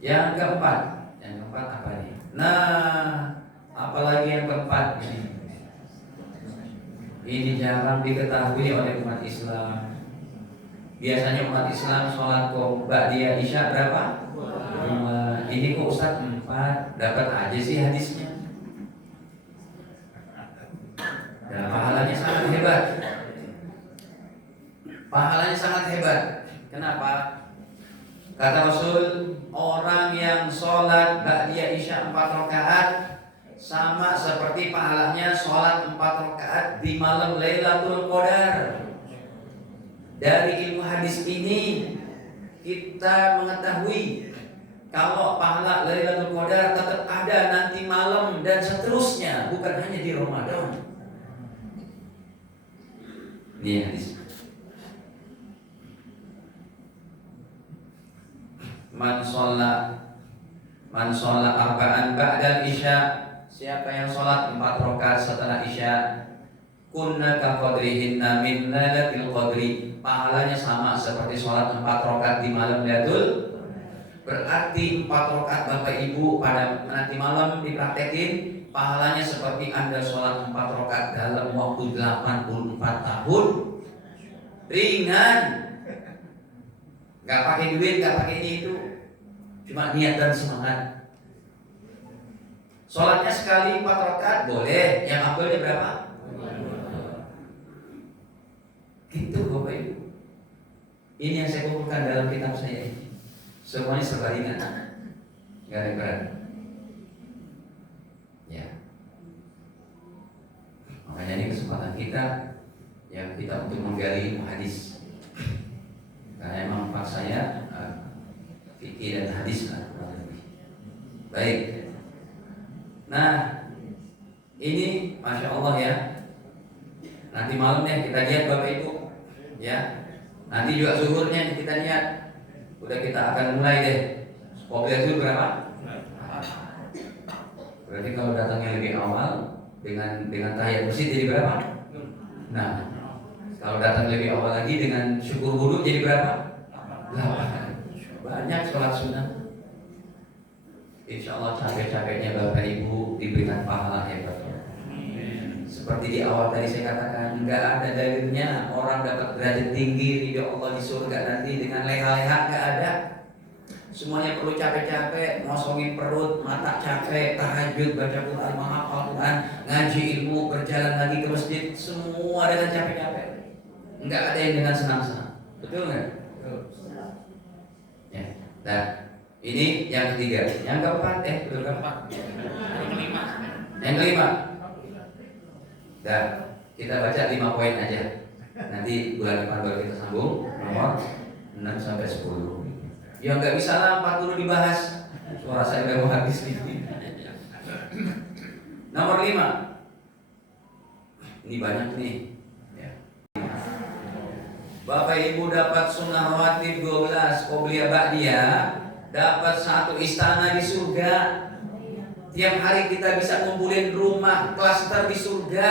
Yang keempat apa nih? Nah, apalagi yang keempat ini jarang diketahui oleh umat Islam. Biasanya umat Islam sholat ba'diyah isya berapa? 2. Ini kok Ustaz 4. Dapat aja sih hadisnya. Dan pahalanya sangat hebat. Pahalanya sangat hebat. Kenapa? Kata Rasul, orang yang sholat ba'diyah isya 4 rakaat sama seperti pahalanya sholat 4 rakaat di malam Lailatul Qadar. Dari ilmu hadis ini kita mengetahui kalau pahala Lailatul Qadar tetap ada nanti malam dan seterusnya, bukan hanya di Ramadan. Ini hadis. Man sholat arba'an ba'dal isya, siapa yang sholat 4 rakaat setelah isya, kunna ka qadrihinna min lailatul qadri, pahalanya sama seperti sholat 4 rakaat di malam Lailatul. Berarti 4 rakaat Bapak Ibu pada nanti malam dipraktekin, pahalanya seperti Anda sholat 4 rakaat dalam waktu 84 tahun. Ringan, gak pakai duit, gak pakai ini itu, cuma niat dan semangat. Sholatnya sekali 4 rakaat boleh, yang ambilnya berapa? Gitu Bapak Ibu. Ini yang saya kumpulkan dalam kitab saya ini. Semuanya serba ringan, gak ada berat. Ya. Makanya ini kesempatan kita, ya kita untuk menggali ilmu hadis. Karena emang pak saya fikih dan hadis lah. Baik. Nah, ini Masya Allah ya. Nanti malamnya kita lihat Bapak Ibu, ya. Nanti juga zuhurnya kita lihat. Udah kita akan mulai deh. Qobliyah zuhur berapa? Berarti kalau datangnya lebih awal dengan tahiyat masjid jadi berapa? Nah, kalau datang lebih awal lagi dengan syukur wudu jadi berapa? 8. Banyak sholat sunnah. Insya Allah capek-capeknya Bapak Ibu diberikan pahala hebat. Seperti di awal tadi saya katakan, nggak ada dalilnya orang dapat derajat tinggi ridho Allah di surga nanti dengan leha-leha, nggak ada. Semuanya perlu capek-capek, ngosongin perut, mata capek, tahajud, baca Quran, menghafal Quran, ngaji ilmu, berjalan lagi ke masjid, semua dengan capek-capek. Nggak ada yang dengan senang-senang, betul nggak? Ya. Nah, ini yang ketiga, yang keempat, betul keempat, yang kelima. Dan kita baca 5 poin aja. Nanti bulan depan baru kita sambung nomor 6 sampai 10. Ya nggak bisa lah 40 dibahas. Suara saya udah mau habis nih. Nomor 5. Ini banyak nih. Ya. Bapak Ibu dapat sunnah rawatib 12, qobliyah ba'diyah, dapat 1 istana di surga. Tiap hari kita bisa ngumpulin rumah klaster di surga.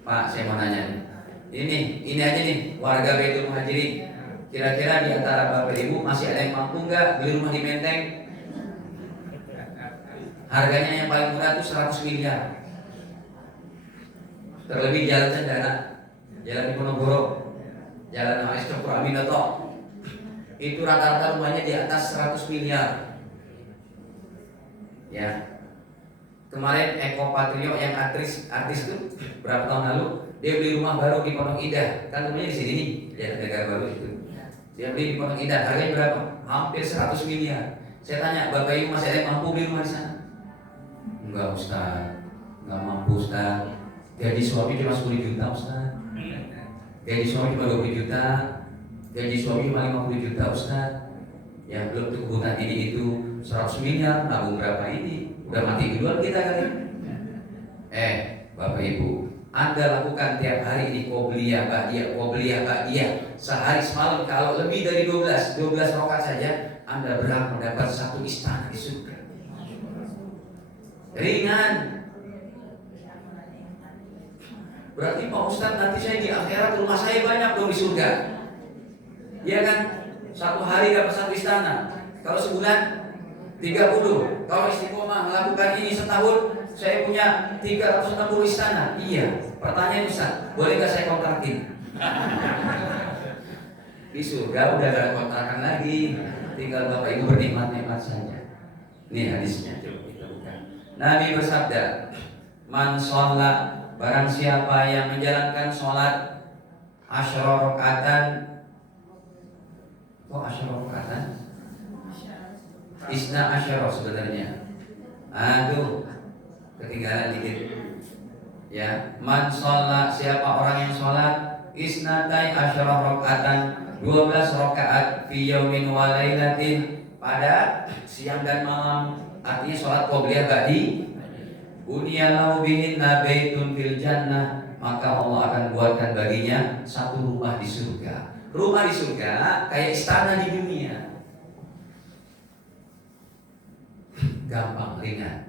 Pak, saya mau nanya nih. Ini aja nih warga Baitul Muhajirin. Kira-kira di antara Bapak Ibu masih ada yang mampu nggak beli rumah di Menteng? Harganya yang paling murah tuh 100 miliar. Terlebih jalan Cendana, jalan Diponegoro, jalan AS Cokro Aminoto. Itu rata-rata rumahnya di atas 100 miliar. Ya, kemarin Eko Patrio yang artis itu berapa tahun lalu dia beli rumah baru di Pondok Indah, kan rumahnya di sini nih, ya negara baru itu. Dia beli di Pondok Indah, harganya berapa? Hampir 100 miliar. Saya tanya, Bapak Ibu masih ada yang mampu beli rumah di sana? Enggak Ustaz, enggak mampu Ustaz. Gaji suami cuma 10 juta Ustaz. Gaji suami cuma 20 juta. Gaji suami cuma 50 juta Ustaz. Ya belum tuh kebutuhan ini itu 100 miliar, nabung berapa ini? Udah mati duluan kita kali. Bapak Ibu, Anda lakukan tiap hari ini qobliyah ba'diyah. Sehari semalam kalau lebih dari 12 rakaat saja, Anda berhak mendapat 1 istana di surga. Ringan. Berarti Pak Ustadz nanti saya di akhirat rumah saya banyak dong di surga. Iya kan? 1 hari dapat 1 istana. Kalau sebulan 30. Kalau istiqomah melakukan ini setahun, saya punya 360 istana. Iya. Pertanyaan Ustaz, boleh nggak saya kontraktin? Di surga udah gak ada kontrakan lagi, tinggal Bapak Ibu bernikmat-nikmat saja. Ini hadisnya, coba kita buka. Nabi bersabda, man sholat, barang siapa yang menjalankan sholat asyra rakaatan. Kok asyra rakaatan? Isna asyara sebenarnya. Aduh, ketinggalan dikit. Ya, man sholat, siapa orang yang sholat isnatai asyara rakaatan, 12 rakaat fi yaumin wa lailatin, pada siang dan malam, artinya sholat qobliyah ba'di, bunyalahu bihinna baitun fil jannah, maka Allah akan buatkan baginya 1 rumah di surga. Rumah di surga kayak istana di dunia. Gampang, ringan.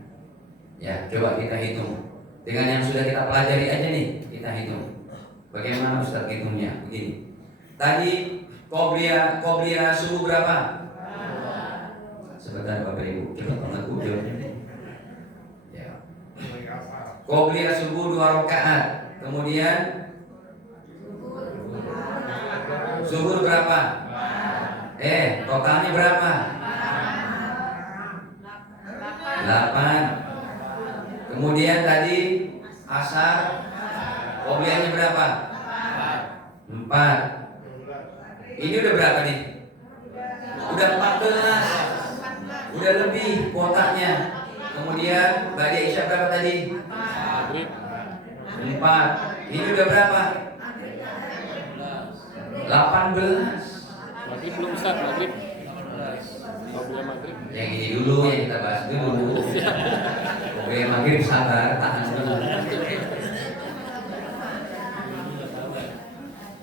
Ya, coba kita hitung. Dengan yang sudah kita pelajari aja nih, kita hitung. Bagaimana Ustaz hitungnya? Begini. Tadi qobliyah subuh berapa? Sebentar Bapak Ibu, coba tolong jawabnya. Ya. Qobliyah subuh 2 rakaat. Kemudian zuhur berapa? Totalnya berapa? 8. Kemudian tadi asar qobliyahnya berapa? 4. Ini udah berapa nih? Udah 14. Udah lebih kuotanya. Kemudian ba'da isya berapa tadi? 4. Ini udah berapa? 18. Maghrib belum Ustaz, maghrib. Qobliyah maghrib. Yang ini dulu yang kita bahas dulu. Oke, maghrib sabar, tahan dulu.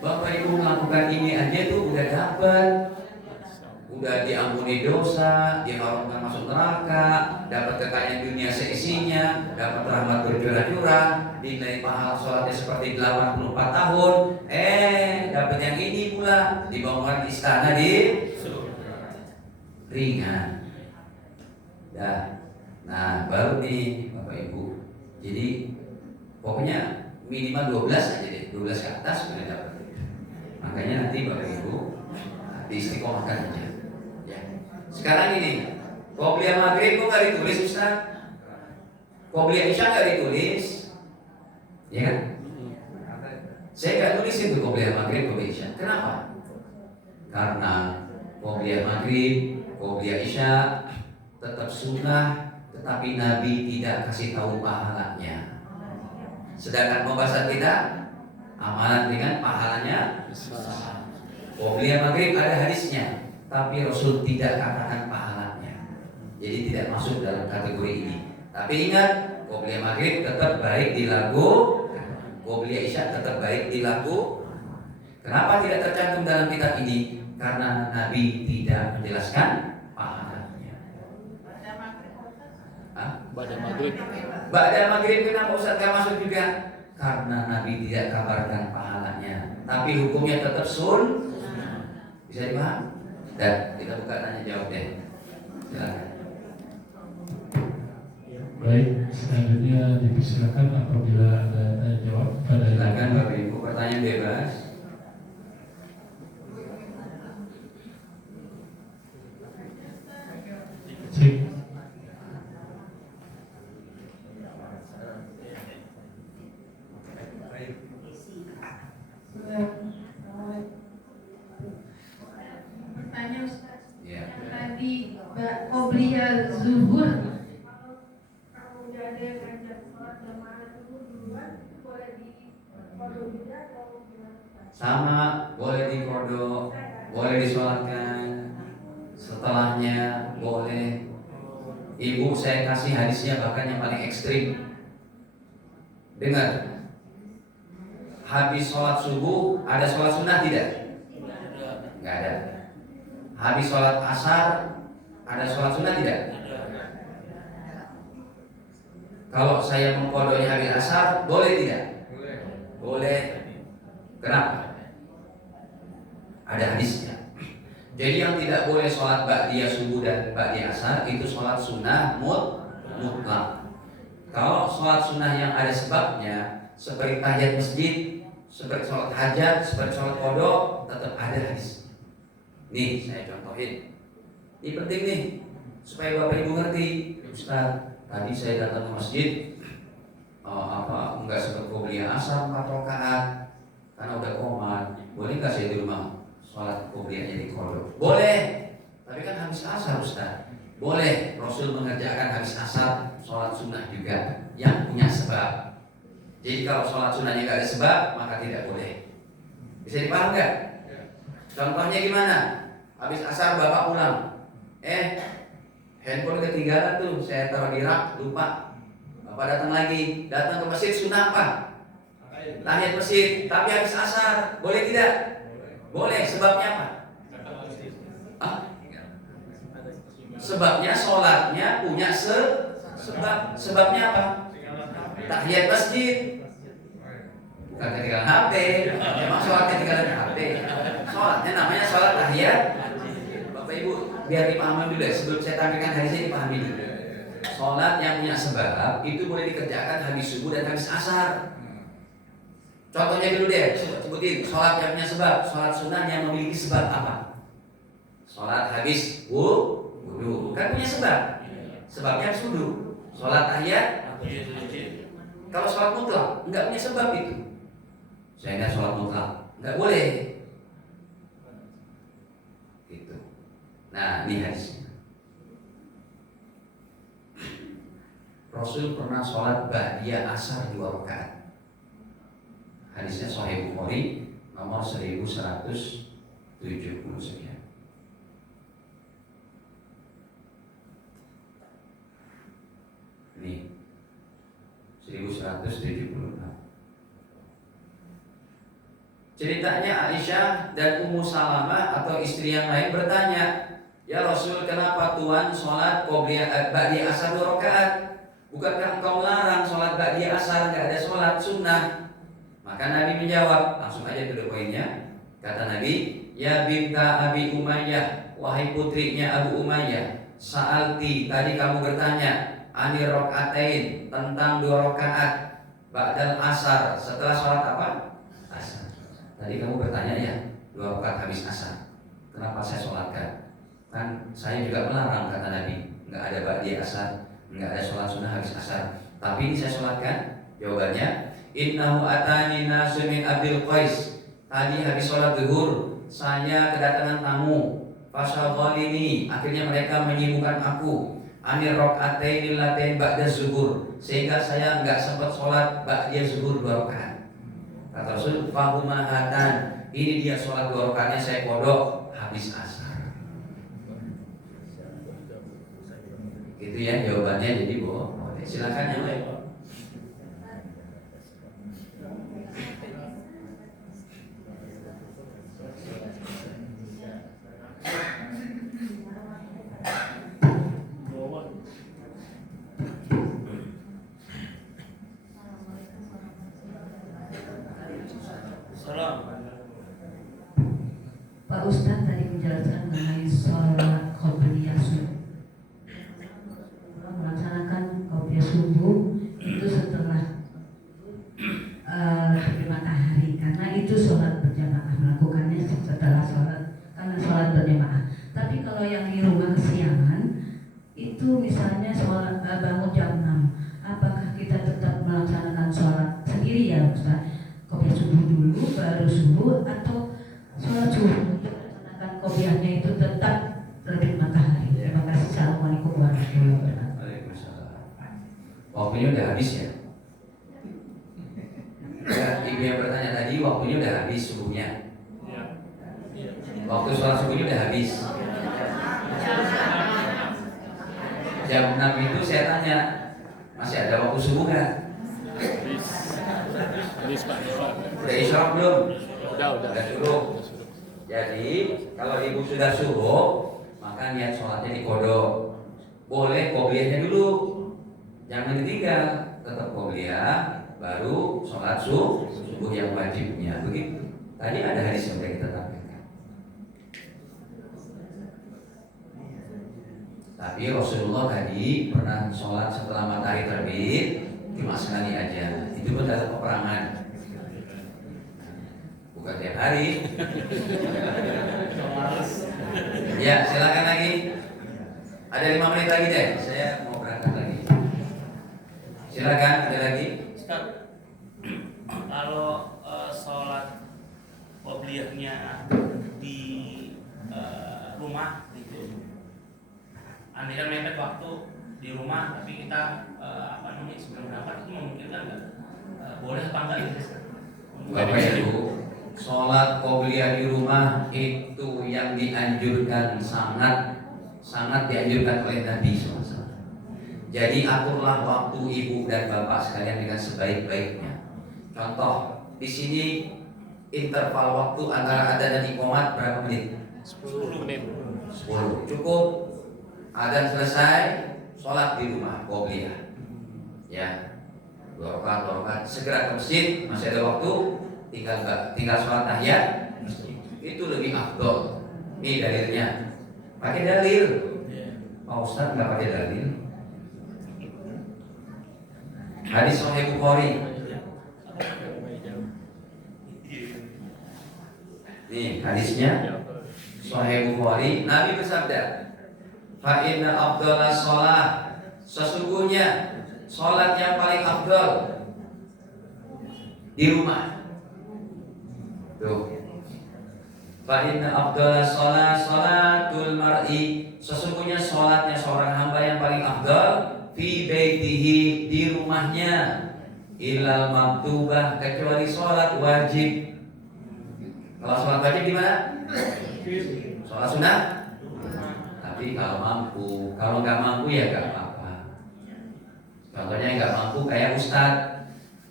Bapak Ibu melakukan ini aja tuh udah dapat udah diampuni dosa, diharamkan masuk neraka, dapat kekayaan dunia seisinya, dapat rahmat bercurah-curah, dinilai pahala sholatnya seperti 84 tahun, dapat yang ini pula, dibangunkan istana di ringan. Nah baru nih Bapak Ibu, jadi pokoknya minimal 12 aja deh, 12 ke atas sudah dapat. Makanya nanti Bapak Ibu diistiqomahkan aja. Ya. Sekarang ini, qobliyah maghrib kok nggak ditulis Ustaz? Qobliyah isya nggak ditulis, ya kan? Saya nggak tulis itu qobliyah maghrib, qobliyah isya. Kenapa? Karena qobliyah maghrib, qobliyah isya tetap sunnah, tetapi Nabi tidak kasih tahu pahalanya. Sedangkan pembahasan kita amalan dengan pahalanya. Qobliyah maghrib ada hadisnya, tapi Rasul tidak katakan pahalanya. Jadi tidak masuk dalam kategori ini. Tapi ingat, qobliyah maghrib tetap baik dilakukan, qobliyah isya tetap baik dilakukan. Kenapa tidak tercantum dalam kitab ini? Karena Nabi tidak menjelaskan pahalanya. Ba'da maghrib. Ba'da maghrib kenapa Ustaz gak masuk juga? Karena Nabi tidak kabarkan pahalanya, tapi hukumnya tetap bisa dipahami? Dan kita buka tanya jawab deh. Silakan. Baik, selanjutnya dipersilakan apabila ada tanya jawab pada Silakan Bapak Ibu, pertanyaan bebas. Cek. Bertanya Ustaz, Ya. yang tadi qobliyah zuhur kalau udah ada yang ngajak sholat jamaah zuhur duluan boleh dikodok juga atau gimana? Sama, boleh dikodok, boleh disolatkan, setelahnya boleh. Ibu saya kasih hadisnya bahkan yang paling ekstrim. Dengar, habis sholat subuh ada sholat sunnah tidak? Nggak ada. Habis sholat asar ada sholat sunnah tidak? Kalau saya mengkodoknya habis asar boleh tidak? Boleh. Kenapa? Ada hadisnya. Jadi yang tidak boleh sholat ba'diyah subuh dan ba'diyah asar itu sholat sunnah mutlak. Kalau sholat sunnah yang ada sebabnya seperti tahiyat masjid, seperti sholat hajat, seperti sholat kodok, tetap ada hadis. Nih saya contohin. Ini penting nih supaya Bapak Ibu ngerti. Ustaz, tadi saya datang ke masjid, enggak sempat qobliyah asar 4 rakaat karena udah qomat. Boleh nggak saya di rumah sholat qobliyahnya di kodok? Boleh. Tapi kan habis asar Ustaz. Boleh. Rasul mengerjakan habis asar sholat sunnah juga yang punya sebab. Jadi kalau sholat sunnahnya nggak ada sebab maka tidak boleh. Bisa dipaham nggak? Contohnya gimana? Habis asar bapak pulang, handphone ketinggalan tuh, saya taruh di rak, lupa. Bapak datang lagi, datang ke masjid sunnah apa? Tahiyat masjid, tapi habis asar, boleh tidak? Boleh. Sebabnya apa? Sebabnya sholatnya punya sebab. Sebabnya apa? Tahiyat masjid. Bukan ketinggalan HP. Emang sholat ketinggalan HP. Sholatnya namanya sholat tahiyat. Bapak Ibu biar dipahami dulu ya, sebelum saya tampilkan hadisnya dipahami dulu. Sholat yang punya sebab itu boleh dikerjakan habis subuh dan habis asar. Contohnya dulu deh, sebutin sholat yang punya sebab. Sholat sunnah yang memiliki sebab apa? Sholat habis wudu kan punya sebab. Sebabnya habis wudu. Sholat tahiyat. Kalau sholat mutlak nggak punya sebab itu. Saya nggak sholat mutlak, nggak boleh. Gitu. Nah ini hadisnya. Rasul pernah sholat ba'diyah asar 2 rakaat. Hadisnya Sahih Bukhari nomor 1170 sekian. Ini 1176. Ceritanya Aisyah dan Ummu Salamah atau istri yang lain bertanya, Ya Rasul, kenapa Tuhan sholat ba'di asar 2 rakaat? Bukankah engkau melarang sholat ba'di asar, nggak ada sholat sunnah? Maka Nabi menjawab, langsung aja ke poinnya. Kata Nabi, ya binta Abi Umayyah, wahai putrinya Abu Umayyah, sa'alti, tadi kamu bertanya, anir rokaatain, tentang 2 rakaat ba'dal asar, setelah sholat apa? Asar. Tadi kamu bertanya ya, 2 rakaat habis asar, kenapa saya sholatkan? Kan saya juga melarang, kata Nabi, nggak ada ba'di asar, nggak ada sholat sunnah habis asar, tapi ini saya sholatkan. Jawabannya, innahu atani nasu min Abdul Qais, tadi habis sholat zuhur saya kedatangan tamu, fasyaghalini, akhirnya mereka menyibukkan aku, anir rakaatainil latain ba'da zuhur, sehingga saya nggak sempat sholat ba'da zuhur 2 rakaat. Kata Rasul, fahuma hatan, ini dia sholat 2 rakaatnya saya kodok habis asar. Gitu ya jawabannya. Jadi boleh, silakan yang lain. Salam. Pak Ustadz tadi menjelaskan mengenai sholat qobliyah subuh. Melaksanakan qobliyah subuh itu setelah terbit matahari, karena itu sholat berjamaah, melakukannya setelah sholat karena sholat berjamaah. Tapi kalau yang di rumah kesiangan itu misalnya sholat bangun jam 6, apakah kita tetap melaksanakan sholat sendiri ya Ustadz? Qobliyah subuh dulu baru subuh, atau sholat subuh melaksanakan qobliyahnya itu tetap terbit matahari? Terima kasih. Assalamualaikum warahmatullahi wabarakatuh. Waalaikumsalam. Waktunya udah habis ya? Ya, ibu yang bertanya tadi waktunya udah habis subuhnya. Waktu sholat subuhnya udah habis. Jam 6 itu saya tanya, masih ada waktu subuh nggak? Udah isyraq belum? Udah suruh. Jadi kalau ibu sudah suruh, maka niat sholatnya dikodok. Boleh qobliyahnya dulu, jangan ditinggal, tetap qobliyah, baru sholat subuh yang wajibnya. Begitu. Tadi ada hadis yang sudah kita tampilkan. Tapi Rasulullah tadi pernah sholat setelah matahari terbit, cuma sekali aja. Itu pun dalam peperangan, bukan tiap hari. Ya, silakan lagi. Ada 5 menit lagi deh, saya mau berangkat lagi. Silakan, ada lagi. Ustaz, kalau sholat qobliyahnya di rumah gitu, andai kan mepet waktu di rumah, tapi kita sebelum berangkat itu memungkinkan nggak? Boleh apa enggak gitu? Bapak Ibu, sholat qobliyah di rumah itu yang dianjurkan, sangat dianjurkan oleh Nabi SAW. Jadi aturlah waktu ibu dan bapak sekalian dengan sebaik-baiknya. Contoh, di sini interval waktu antara adzan dan iqamat berapa menit? 10 menit. 10. Cukup. Adzan selesai, sholat di rumah qobliyah. Ya, 2 rakaat, segera ke masjid, masih ada waktu, tinggal sholat tahiyat, itu lebih afdol. Ini dalilnya. Pakai dalil. Pak Ustaz nggak pakai dalil. Hadis Sahih Bukhari. Nih hadisnya Sahih Bukhari. Nabi bersabda, fa inna afdalas shalah, sesungguhnya salat yang paling afdal di rumah. Tuh. Fa inna afdalas shalah salatul mar'i, sesungguhnya salatnya seorang hamba yang paling afdal fi baitihi, di rumahnya, ilal maktubah, kecuali salat wajib. Kalau salat wajib di mana? Salat sunah. Tapi kalau mampu, kalau nggak mampu ya nggak apa-apa. Contohnya nggak mampu kayak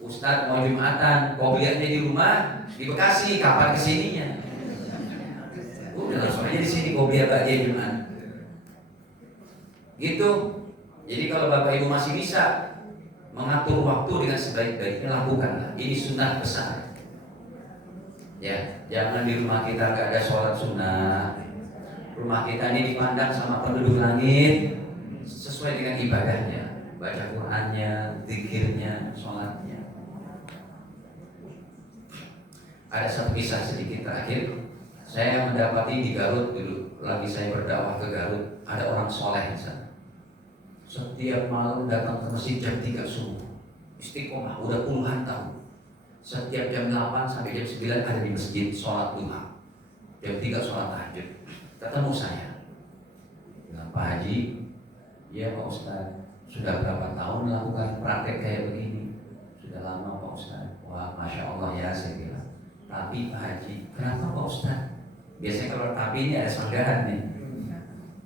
Ustadz mau Jumatan, qobliyahnya di rumah di Bekasi, kapan kesininya? Udah langsung aja di sini qobliyah ba'da Jumat. Gitu. Jadi kalau Bapak Ibu masih bisa mengatur waktu dengan sebaik-baiknya, lakukanlah. Ini sunnah besar. Ya, jangan di rumah kita gak ada sholat sunnah. Rumah kita ini dipandang sama penduduk langit sesuai dengan ibadahnya, baca Qur'annya, zikirnya, sholatnya. Ada satu kisah sedikit terakhir. Saya mendapati di Garut dulu, lagi saya berdakwah ke Garut, ada orang soleh di sana. Setiap malam datang ke masjid jam 3 subuh, istiqomah, udah puluhan tahun. Setiap jam 8 sampai jam 9 ada di masjid sholat duha. Jam 3 sholat tahajud. Ketemu saya dengan Pak Haji, ya Pak Ustadz, sudah berapa tahun melakukan praktek kayak begini? Sudah lama Pak Ustadz. Wah, Masya Allah ya, saya bilang. Tapi Pak Haji, kenapa Pak Ustadz? Biasanya kalau tapi ini ada sanggahan nih.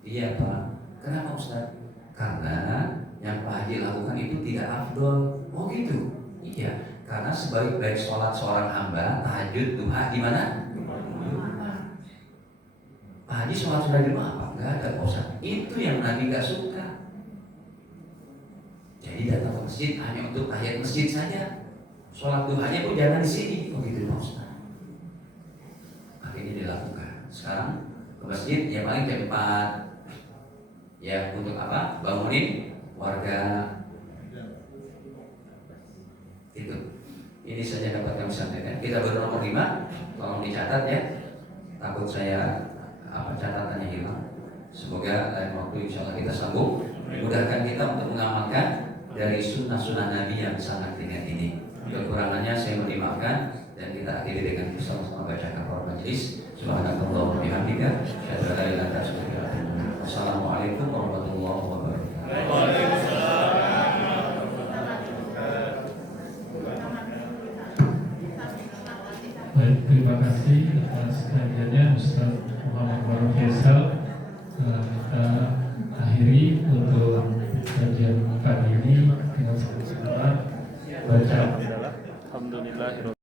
Iya Pak, kenapa Ustadz? Karena yang Pak Haji lakukan itu tidak afdol. Oh gitu? Iya, karena sebaik-baik sholat seorang hamba, tahajud, duha di mana? Pak Haji sholat sudah di rumah apa? Enggak ada Pak Ustadz. Itu yang Nabi gak suka. Jadi datang ke masjid hanya untuk tahiyat masjid saja. Sholat duhanya pun jangan di sini. Oh gitu Pak Ustadz. Akhirnya dilakukan. Sekarang ke masjid ya paling jam 4. Ya untuk apa? Bangunin warga. Itu. Ini saja dapat kami sampaikan. Kita bernomor 5. Tolong dicatat ya. Takut saya catatannya hilang. Semoga lain waktu insya Allah kita sambung. Mudahkan kita untuk mengamalkan dari sunnah-sunnah Nabi yang sangat ringan ini. Kekurangannya saya mohon dimaafkan dan kita akhiri dengan sama-sama baca kafaratul majelis. Subhanallah wa bihamdika, asyhadu an la ilaha illa anta. Wassalamualaikum warahmatullahi wabarakatuh. Baik, terima kasih atas kajiannya Ustaz Muhammad Faruk Faisal. Kita akhiri untuk kajian pagi ini dengan sama-sama baca. Alhamdulillah.